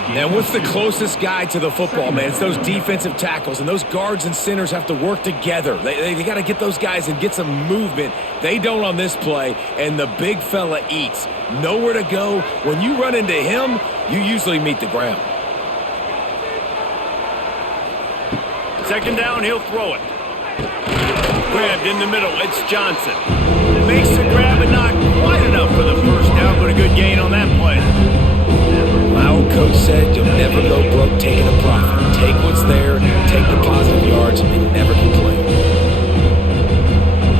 And what's the closest guy to the football, man? It's those defensive tackles, and those guards and centers have to work together. They got to get those guys and get some movement. They don't on this play, and the big fella eats. Nowhere to go. When you run into him, you usually meet the ground. 2nd down, he'll throw it. Grabbed in the middle, it's Johnson. Makes the grab and not quite enough for the first down, but a good gain on that play. My old coach said you'll never go broke taking a profit. Take what's there, take the positive yards, and never complain.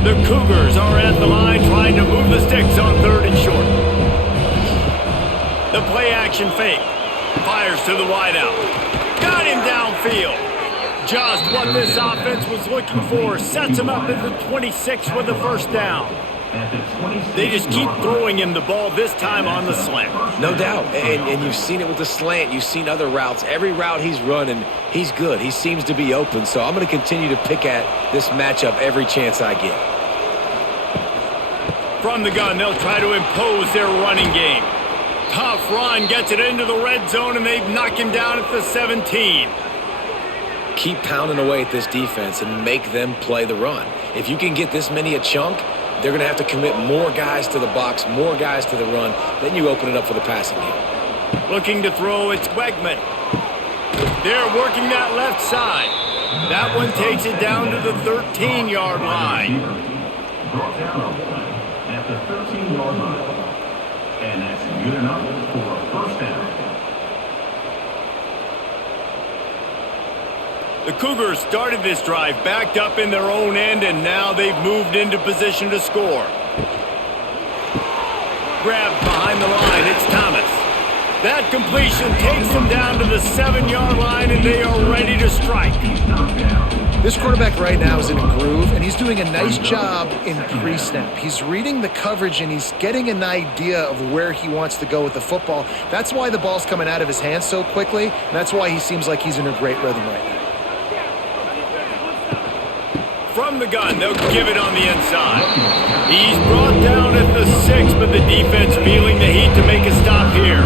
The Cougars are at the line trying to move the sticks on 3rd and short. The play action fake. Fires to the wideout. Got him downfield. Just what this offense was looking for. Sets him up at the 26 with the first down. They just keep throwing him the ball, this time on the slant. No doubt, and you've seen it with the slant. You've seen other routes. Every route he's running, he's good. He seems to be open, so I'm going to continue to pick at this matchup every chance I get. From the gun, they'll try to impose their running game. Tough run, gets it into the red zone, and they knock him down at the 17. Keep pounding away at this defense and make them play the run. If you can get this many a chunk, they're going to have to commit more guys to the box, more guys to the run. Then you open it up for the passing game. Looking to throw, it's Wegman. They're working that left side. That one takes it down to the 13-yard line. Brought down on one at the 13-yard line. And that's good enough for a first down. The Cougars started this drive backed up in their own end, and now they've moved into position to score. Grabbed behind the line, it's Thomas. That completion takes them down to the 7-yard line, and they are ready to strike. This quarterback right now is in a groove, and he's doing a nice job in pre-snap. He's reading the coverage, and he's getting an idea of where he wants to go with the football. That's why the ball's coming out of his hands so quickly, and that's why he seems like he's in a great rhythm right now. From the gun, they'll give it on the inside. He's brought down at the 6, but the defense feeling the heat to make a stop here.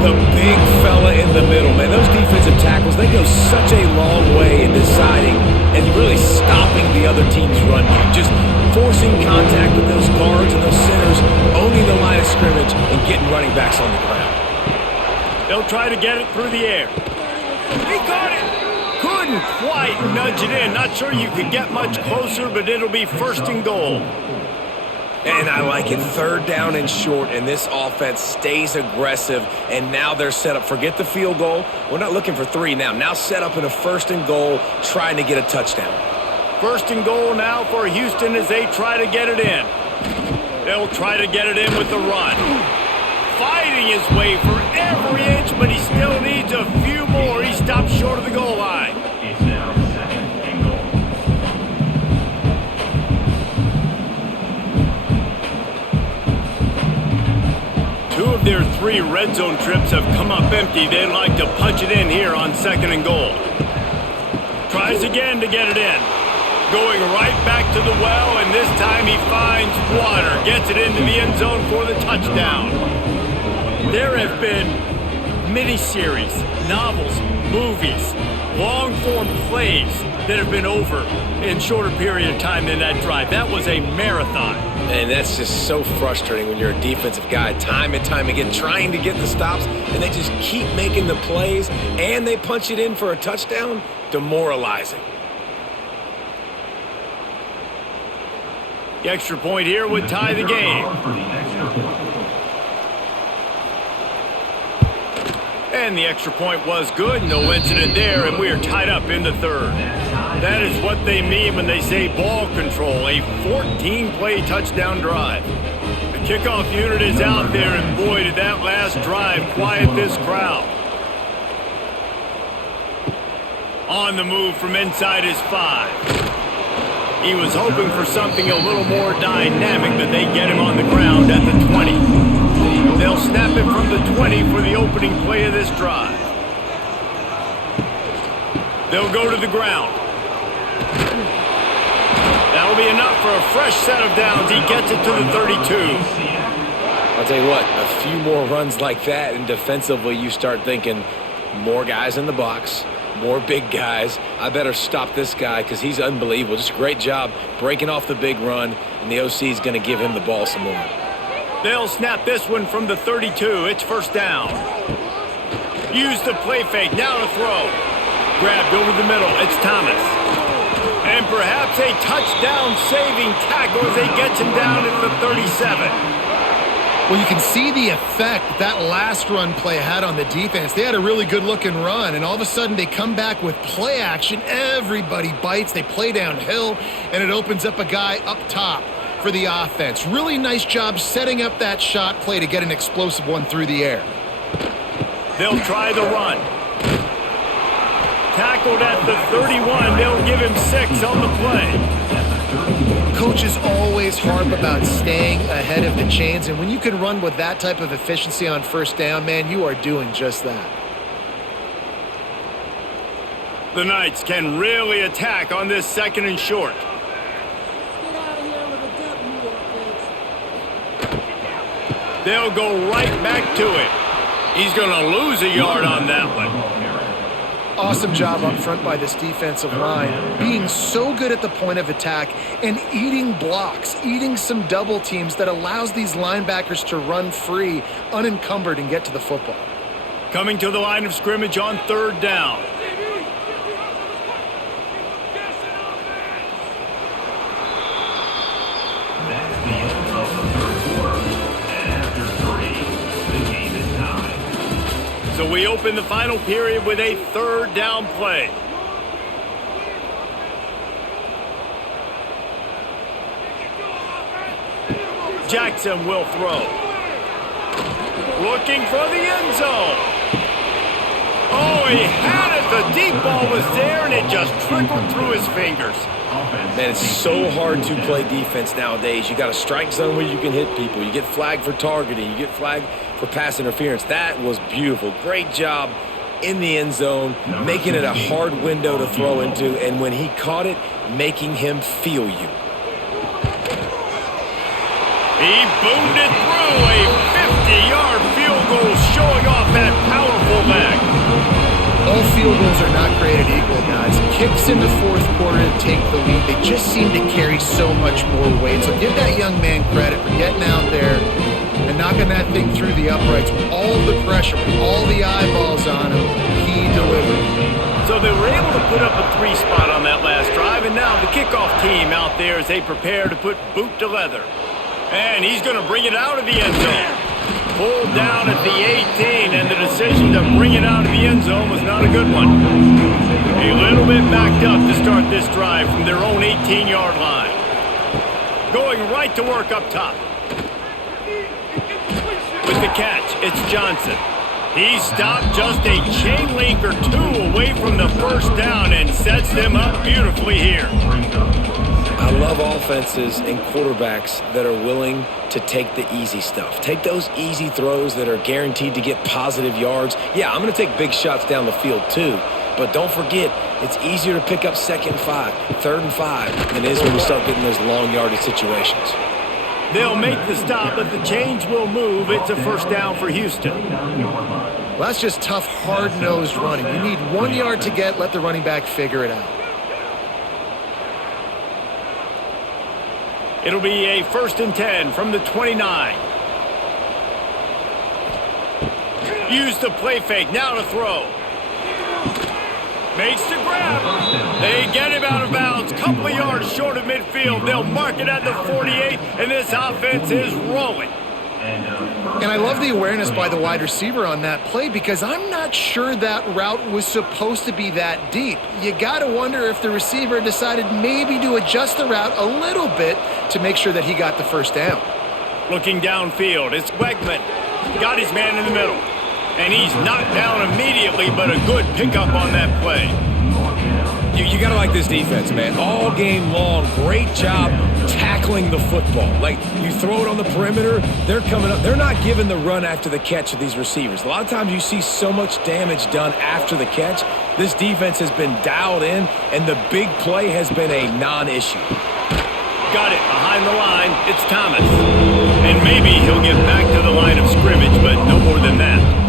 The big fella in the middle, man. Those defensive tackles, they go such a long way in deciding and really stopping the other team's run game. Just forcing contact with those guards and those centers, owning the line of scrimmage, and getting running backs on the ground. They'll try to get it through the air. He got it! Couldn't quite nudge it in. Not sure you could get much closer, but it'll be first and goal. And I like it. 3rd down and short, and this offense stays aggressive, and now they're set up. Forget the field goal. We're not looking for 3 now. Now set up in a 1st and goal, trying to get a touchdown. 1st and goal now for Houston as they try to get it in. They'll try to get it in with the run. Fighting his way for every inch, but he still needs a few more. He stops short of the goal line. It's now 2nd and goal. Two of their 3 red zone trips have come up empty. They'd like to punch it in here on 2nd and goal. Tries again to get it in. Going right back to the well, and this time he finds water. Gets it into the end zone for the touchdown. There have been miniseries, novels, movies, long-form plays that have been over in shorter period of time than that drive. That was a marathon. And that's just so frustrating when you're a defensive guy, time and time again, trying to get the stops, and they just keep making the plays, and they punch it in for a touchdown. Demoralizing. The extra point here would tie the game. And the extra point was good. No incident there, and we are tied up in the 3rd. That is what they mean when they say ball control, a 14-play touchdown drive. The kickoff unit is out there, and boy, did that last drive quiet this crowd. On the move from inside his 5. He was hoping for something a little more dynamic, but they get him on the ground at the 20. They'll snap it from the 20 for the opening play of this drive. They'll go to the ground. That'll be enough for a fresh set of downs. He gets it to the 32. I'll tell you what, a few more runs like that, and defensively you start thinking more guys in the box, more big guys. I better stop this guy because he's unbelievable. Just a great job breaking off the big run, and the OC is going to give him the ball some more. They'll snap this one from the 32. It's first down. Use the play fake. Now to throw. Grabbed over the middle. It's Thomas. And perhaps a touchdown-saving tackle as they get him down at the 37. Well, you can see the effect that last run play had on the defense. They had a really good-looking run, and all of a sudden they come back with play action. Everybody bites. They play downhill, and it opens up a guy up top for the offense. Really nice job setting up that shot play to get an explosive one through the air. They'll try the run. Tackled at the 31. They'll give him 6 on the play. Coaches always harp about staying ahead of the chains, and when you can run with that type of efficiency on first down, man, you are doing just that. The Knights can really attack on this 2nd and short. They'll go right back to it. He's going to lose a yard on that one. Awesome job up front by this defensive line, being so good at the point of attack and eating blocks, eating some double teams that allows these linebackers to run free, unencumbered, and get to the football. Coming to the line of scrimmage on 3rd down. So we open the final period with a 3rd down play. Jackson will throw. Looking for the end zone. Oh, he had it. The deep ball was there, and it just trickled through his fingers. Man, it's so hard to play defense nowadays. You got a strike zone where you can hit people. You get flagged for targeting. You get flagged for pass interference. That was beautiful. Great job in the end zone, making it a hard window to throw into, and when he caught it, making him feel you. He boomed it through a 50-yard field goal, showing off that powerful leg. All field goals are not created equal, guys. Kicks in the 4th quarter to take the lead, they just seem to carry so much more weight. So give that young man credit for getting out there and knocking that thing through the uprights with all the pressure, with all the eyeballs on him. He delivered. So they were able to put up a 3 spot on that last drive, and now the kickoff team out there as they prepare to put boot to leather. And he's going to bring it out of the end zone. Pulled down at the 18, and the decision to bring it out of the end zone was not a good one. A little bit backed up to start this drive from their own 18-yard line. Going right to work up top. With the catch, it's Johnson. He stopped just a chain link or 2 away from the first down and sets them up beautifully here. I love offenses and quarterbacks that are willing to take the easy stuff. Take those easy throws that are guaranteed to get positive yards. Yeah, I'm going to take big shots down the field too, but don't forget, it's easier to pick up 2nd and 5, 3rd and 5 than it is when you start getting those long yardage situations. They'll make the stop, but the chains will move. It's a 1st down for Houston. Well, that's just tough, hard-nosed running. You need 1 yard to get, let the running back figure it out. It'll be a 1st and 10 from the 29. Use the play fake, now to throw. Makes the grab. They get him out of bounds, couple of yards short of midfield. They'll mark it at the 48, and this offense is rolling. And I love the awareness by the wide receiver on that play because I'm not sure that route was supposed to be that deep. You got to wonder if the receiver decided maybe to adjust the route a little bit to make sure that he got the 1st down. Looking downfield, it's Wegman. Got his man in the middle. And he's knocked down immediately, but a good pickup on that play. You got to like this defense, man. All game long, great job tackling the football. Like, you throw it on the perimeter, they're coming up. They're not giving the run after the catch of these receivers. A lot of times you see so much damage done after the catch. This defense has been dialed in, and the big play has been a non-issue. Got it behind the line. It's Thomas. And maybe he'll get back to the line of scrimmage, but no more than that.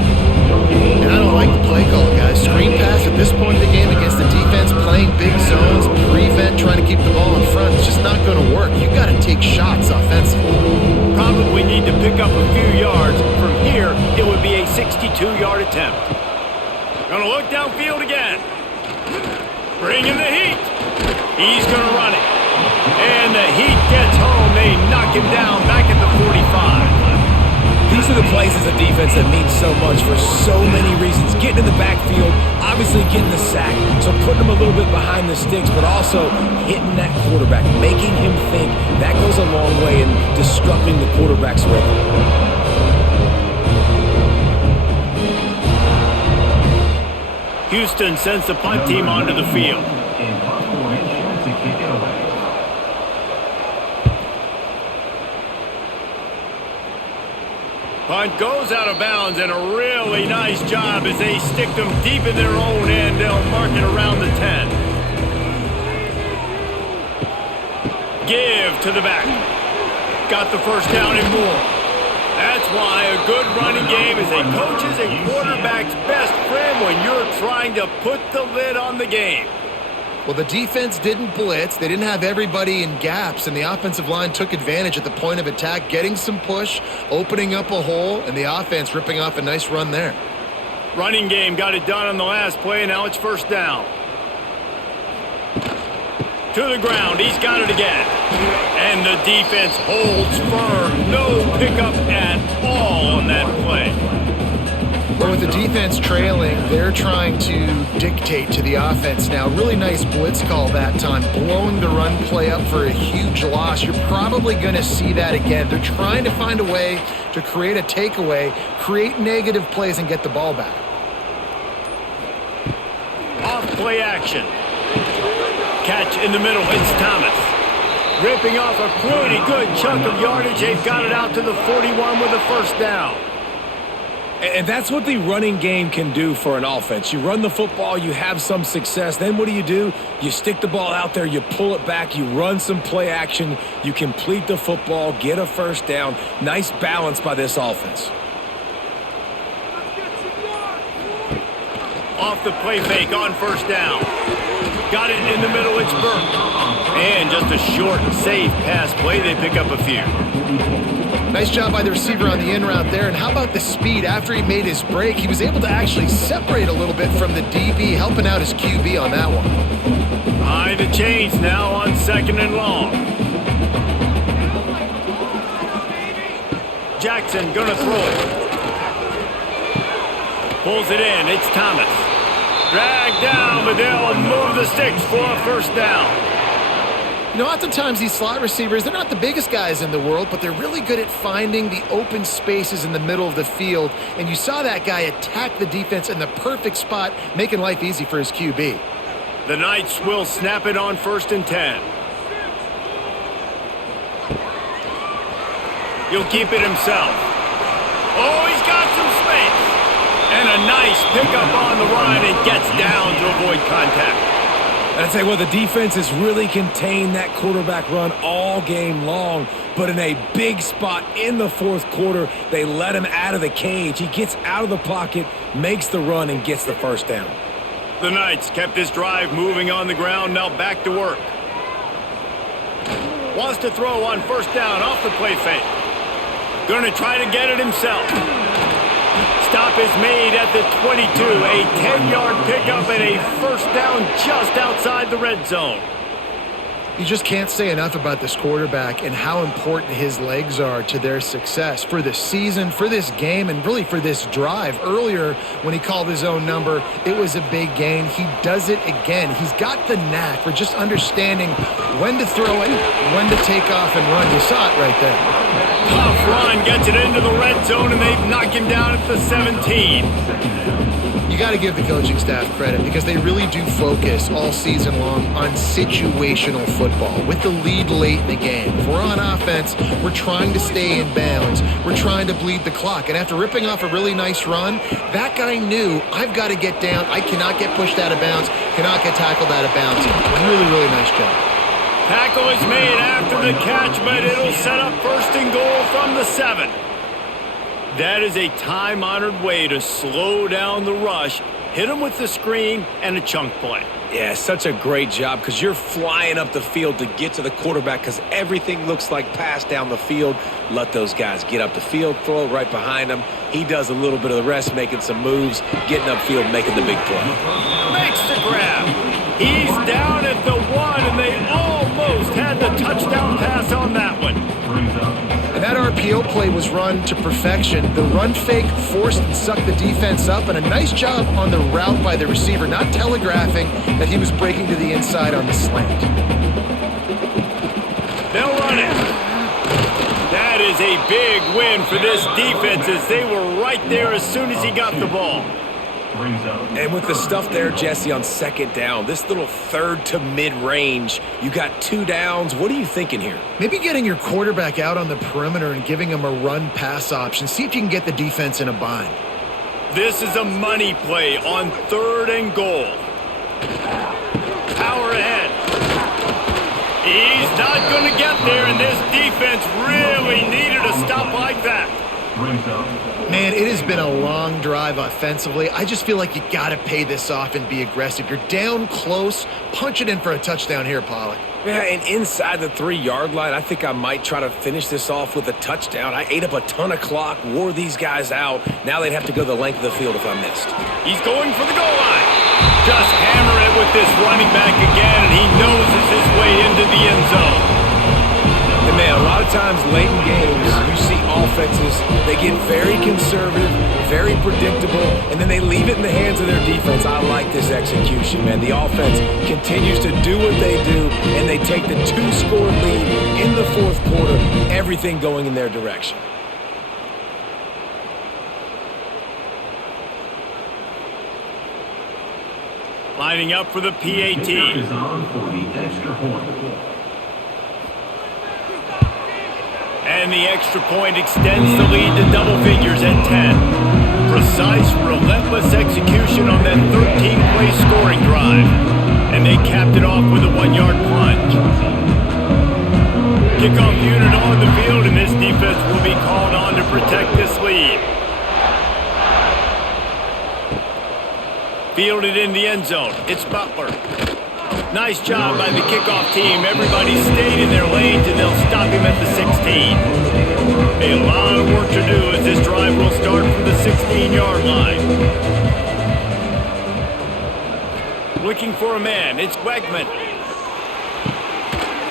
And I don't like the play call, guys. Screen pass at this point of the game against the defense, playing big zones, prevent, trying to keep the ball in front. It's just not going to work. You've got to take shots offensively. Probably need to pick up a few yards. From here, it would be a 62-yard attempt. Gonna look downfield again. Bringing the heat. He's gonna run it. And the heat gets home. They knock him down back at the 45. These are the plays as a defense that mean so much for so many reasons. Getting in the backfield, obviously getting the sack, so putting him a little bit behind the sticks, but also hitting that quarterback, making him think. That goes a long way in disrupting the quarterback's rhythm. Houston sends the punt team onto the field. In punt formation to kick it away. Punt goes out of bounds, and a really nice job as they stick them deep in their own end. They'll mark it around the 10. Give to the back. Got the first down and more. That's why a good running game is a coach's and quarterback's best friend when you're trying to put the lid on the game. Well, the defense didn't blitz. They didn't have everybody in gaps, and the offensive line took advantage at the point of attack, getting some push, opening up a hole, and the offense ripping off a nice run there. Running game got it done on the last play, and now it's first down. To the ground, he's got it again. And the defense holds firm. No pickup at all on that play. But with the defense trailing, they're trying to dictate to the offense now. Really nice blitz call that time, blowing the run play up for a huge loss. You're probably going to see that again. They're trying to find a way to create a takeaway, create negative plays, and get the ball back. Off play action. Catch in the middle, it's Thomas. Ripping off a pretty good chunk of yardage. They've got it out to the 41 with a first down. And that's what the running game can do for an offense. You run the football, you have some success. Then what do? You stick the ball out there, you pull it back, you run some play action, you complete the football, get a first down. Nice balance by this offense. Off the play fake on first down. Got it in the middle, it's Burke. And just a short, safe pass play. They pick up a few. Nice job by the receiver on the in route there. And how about the speed? After he made his break, he was able to actually separate a little bit from the DB, helping out his QB on that one. High the chains now on second and long. Jackson gonna throw it. Pulls it in, it's Thomas. Dragged down, but they'll move the sticks for a first down. You know, oftentimes these slot receivers, they're not the biggest guys in the world, but they're really good at finding the open spaces in the middle of the field. And you saw that guy attack the defense in the perfect spot, making life easy for his QB. The Knights will snap it on first and 10. He'll keep it himself. Oh, he's got some space. And a nice pickup on the run and gets down to avoid contact. I'd say, well, the defense has really contained that quarterback run all game long, but in a big spot in the fourth quarter, they let him out of the cage. He gets out of the pocket, makes the run, and gets the first down. The Knights kept this drive moving on the ground, now back to work. Wants to throw on first down off the play fake. Gonna try to get it himself. Stop is made at the 22. A 10-yard pickup and a first down just outside the red zone. You just can't say enough about this quarterback and how important his legs are to their success for this season, for this game, and really for this drive. Earlier, when he called his own number, it was a big gain. He does it again. He's got the knack for just understanding when to throw it, when to take off and run. You saw it right there. Tough run, gets it into the red zone, and they knock him down at the 17. You got to give the coaching staff credit because they really do focus all season long on situational football with the lead late in the game. If we're on offense, we're trying to stay in bounds. We're trying to bleed the clock. And after ripping off a really nice run, that guy knew, I've got to get down. I cannot get pushed out of bounds, cannot get tackled out of bounds. Really, really nice job. Tackle is made after the catch, but it'll set up first and goal from the 7. That is a time-honored way to slow down the rush, hit him with the screen, and a chunk play. Yeah, such a great job because you're flying up the field to get to the quarterback because everything looks like pass down the field. Let those guys get up the field, throw it right behind him. He does a little bit of the rest, making some moves, getting upfield, making the big play. Makes the grab. He's down at the 1, and they almost had the touchdown pass on that one. And that RPO play was run to perfection. The run fake forced and sucked the defense up, and a nice job on the route by the receiver, not telegraphing that he was breaking to the inside on the slant. They'll run it. That is a big win for this defense as they were right there as soon as he got the ball. Brings up. And with the stuff there, Jesse, on second down, this little third to mid-range, you got 2 downs. What are you thinking here? Maybe getting your quarterback out on the perimeter and giving him a run-pass option. See if you can get the defense in a bind. This is a money play on 3rd and goal. Power ahead. He's not going to get there, and this defense really needed a stop like that. Brings up. Man, it has been a long drive offensively. I just feel like you got to pay this off and be aggressive. You're down close. Punch it in for a touchdown here, Pollock. Yeah, and inside the 3-yard line, I think I might try to finish this off with a touchdown. I ate up a ton of clock, wore these guys out. Now they'd have to go the length of the field if I missed. He's going for the goal line. Just hammer it with this running back again, and he noses his way into the end zone. And man, a lot of times late in games, you see offenses, they get very conservative, very predictable, and then they leave it in the hands of their defense. I like this execution, man. The offense continues to do what they do, and they take the 2-score lead in the 4th quarter, everything going in their direction. Lining up for the PAT. Is on for the extra point. And the extra point extends the lead to double figures at 10. Precise, relentless execution on that 13-play scoring drive. And they capped it off with a 1-yard plunge. Kickoff unit on the field, and this defense will be called on to protect this lead. Fielded in the end zone. It's Butler. Nice job by the kickoff team. Everybody stayed in their lanes, and they'll stop him at the 16. A lot of work to do as this drive will start from the 16-yard line. Looking for a man. It's Wegman.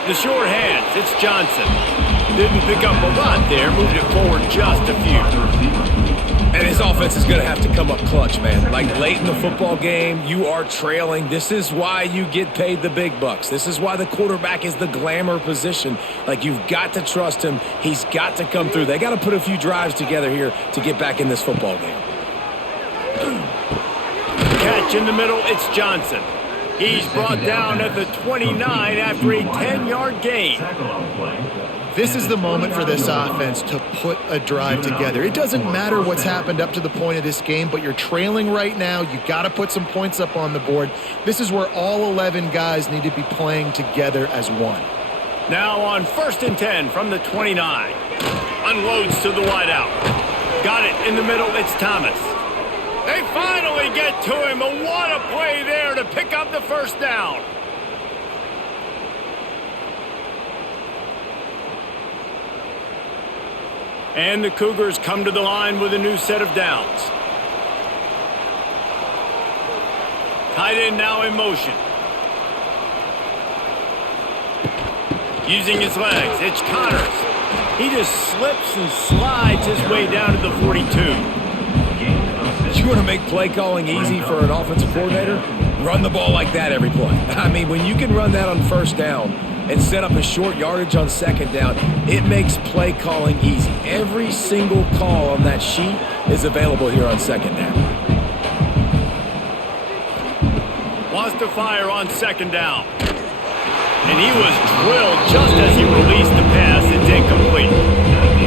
The short hands. It's Johnson. Didn't pick up a lot there. Moved it forward just a few. And his offense is going to have to come up clutch, man. Like late in the football game, you are trailing. This is why you get paid the big bucks. This is why the quarterback is the glamour position. Like, you've got to trust him. He's got to come through. They got to put a few drives together here to get back in this football game. Catch in the middle, it's Johnson. He's brought down at the 29 after a 10-yard gain. This is the moment for this offense to put a drive together. It doesn't matter what's happened up to the point of this game, but you're trailing right now. You got to put some points up on the board. This is where all 11 guys need to be playing together as one. Now on 1st and 10 from the 29. Unloads to the wideout. Got it in the middle, it's Thomas. They finally get to him, and what a play there to pick up the 1st down. And the Cougars come to the line with a new set of downs. Tight end now in motion. Using his legs, it's Connors. He just slips and slides his way down to the 42. You want to make play calling easy for an offensive coordinator? Run the ball like that every play. I mean, when you can run that on 1st down and set up a short yardage on 2nd down, it makes play calling easy. Every single call on that sheet is available here on 2nd down. Wants to fire on 2nd down. And he was drilled just as he released the pass. It's incomplete.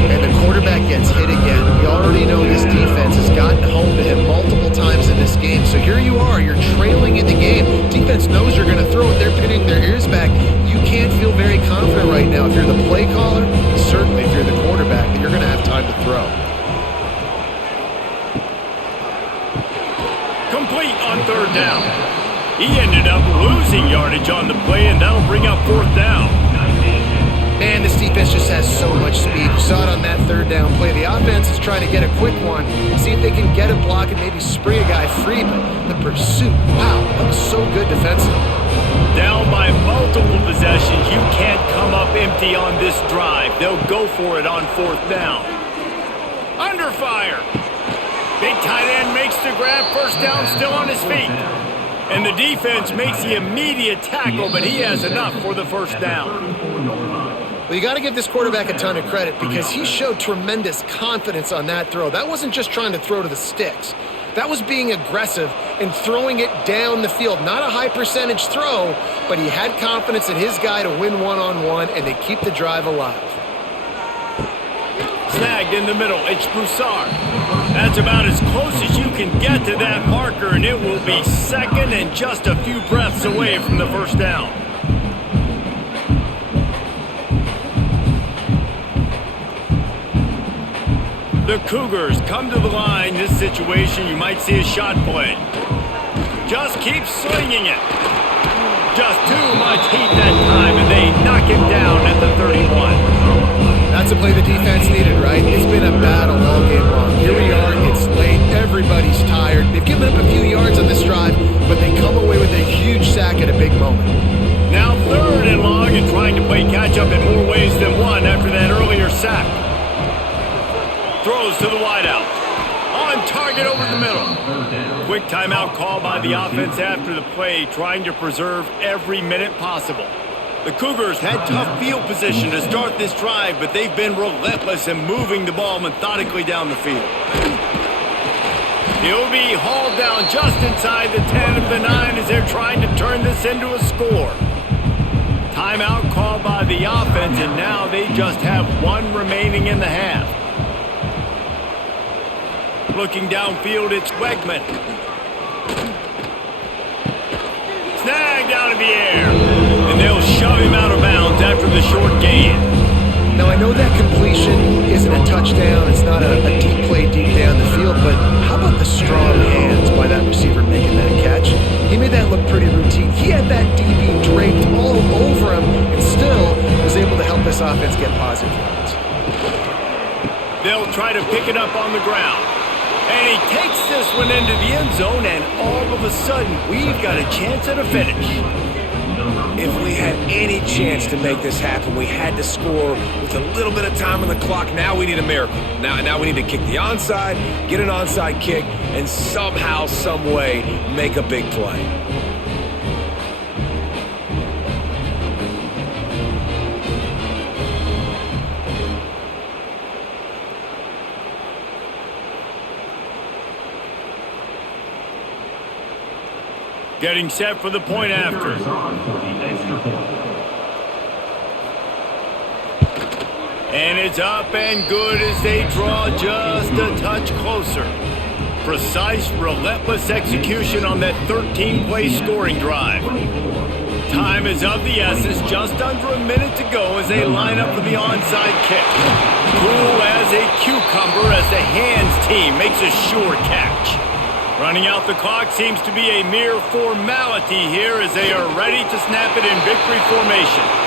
And the quarterback gets hit again. We already know this defense has gotten home to him multiple times in this game. So here you are. You're trailing in the game. Defense knows you're going to throw it. They're pinning their ears back. You can't feel very confident right now. If you're the play caller, certainly if you're the quarterback, that you're going to have time to throw. Complete on 3rd down. He ended up losing yardage on the play, and that'll bring up 4th down. Man, this defense just has so much speed. You saw it on that 3rd down play. The offense is trying to get a quick one, see if they can get a block and maybe spring a guy free, but the pursuit, wow, that was so good defensively. Down by multiple possessions, you can't come up empty on this drive. They'll go for it on 4th down. Under fire. Big tight end makes the grab, 1st down, still on his feet. And the defense makes the immediate tackle, but he has enough for the 1st down. Well, you got to give this quarterback a ton of credit because he showed tremendous confidence on that throw. That wasn't just trying to throw to the sticks. That was being aggressive and throwing it down the field. Not a high percentage throw, but he had confidence in his guy to win one-on-one, and they keep the drive alive. Snagged in the middle, it's Broussard. That's about as close as you can get to that marker, and it will be second and just a few breaths away from the first down. The Cougars come to the line. This situation, you might see a shot play. Just keep slinging it. Just too much heat that time, and they knock him down at the 31. That's a play the defense needed, right? It's been a battle all game long. Here we are, it's late, everybody's tired. They've given up a few yards on this drive, but they come away with a huge sack at a big moment. Now 3rd and long, and trying to play catch-up in more ways than one after that earlier sack. Throws to the wideout. On target over the middle. Quick timeout call by the offense after the play, trying to preserve every minute possible. The Cougars had tough field position to start this drive, but they've been relentless in moving the ball methodically down the field. He'll be hauled down just inside the 10 of the 9 as they're trying to turn this into a score. Timeout called by the offense, and now they just have one remaining in the half. Looking downfield, it's Wegman. Snagged out of the air. And they'll shove him out of bounds after the short gain. Now, I know that completion isn't a touchdown. It's not a deep play deep down the field, but how about the strong hands by that receiver making that catch? He made that look pretty routine. He had that DB draped all over him and still was able to help this offense get positive yards. They'll try to pick it up on the ground. And he takes this one into the end zone, and all of a sudden, we've got a chance at a finish. If we had any chance to make this happen, we had to score with a little bit of time on the clock. Now we need a miracle. Now we need to kick the onside, get an onside kick, and somehow, some way, make a big play. Getting set for the point after. And it's up and good as they draw just a touch closer. Precise, relentless execution on that 13-play scoring drive. Time is of the essence, just under a minute to go as they line up for the onside kick. Cool as a cucumber as the hands team makes a sure catch. Running out the clock seems to be a mere formality here as they are ready to snap it in victory formation.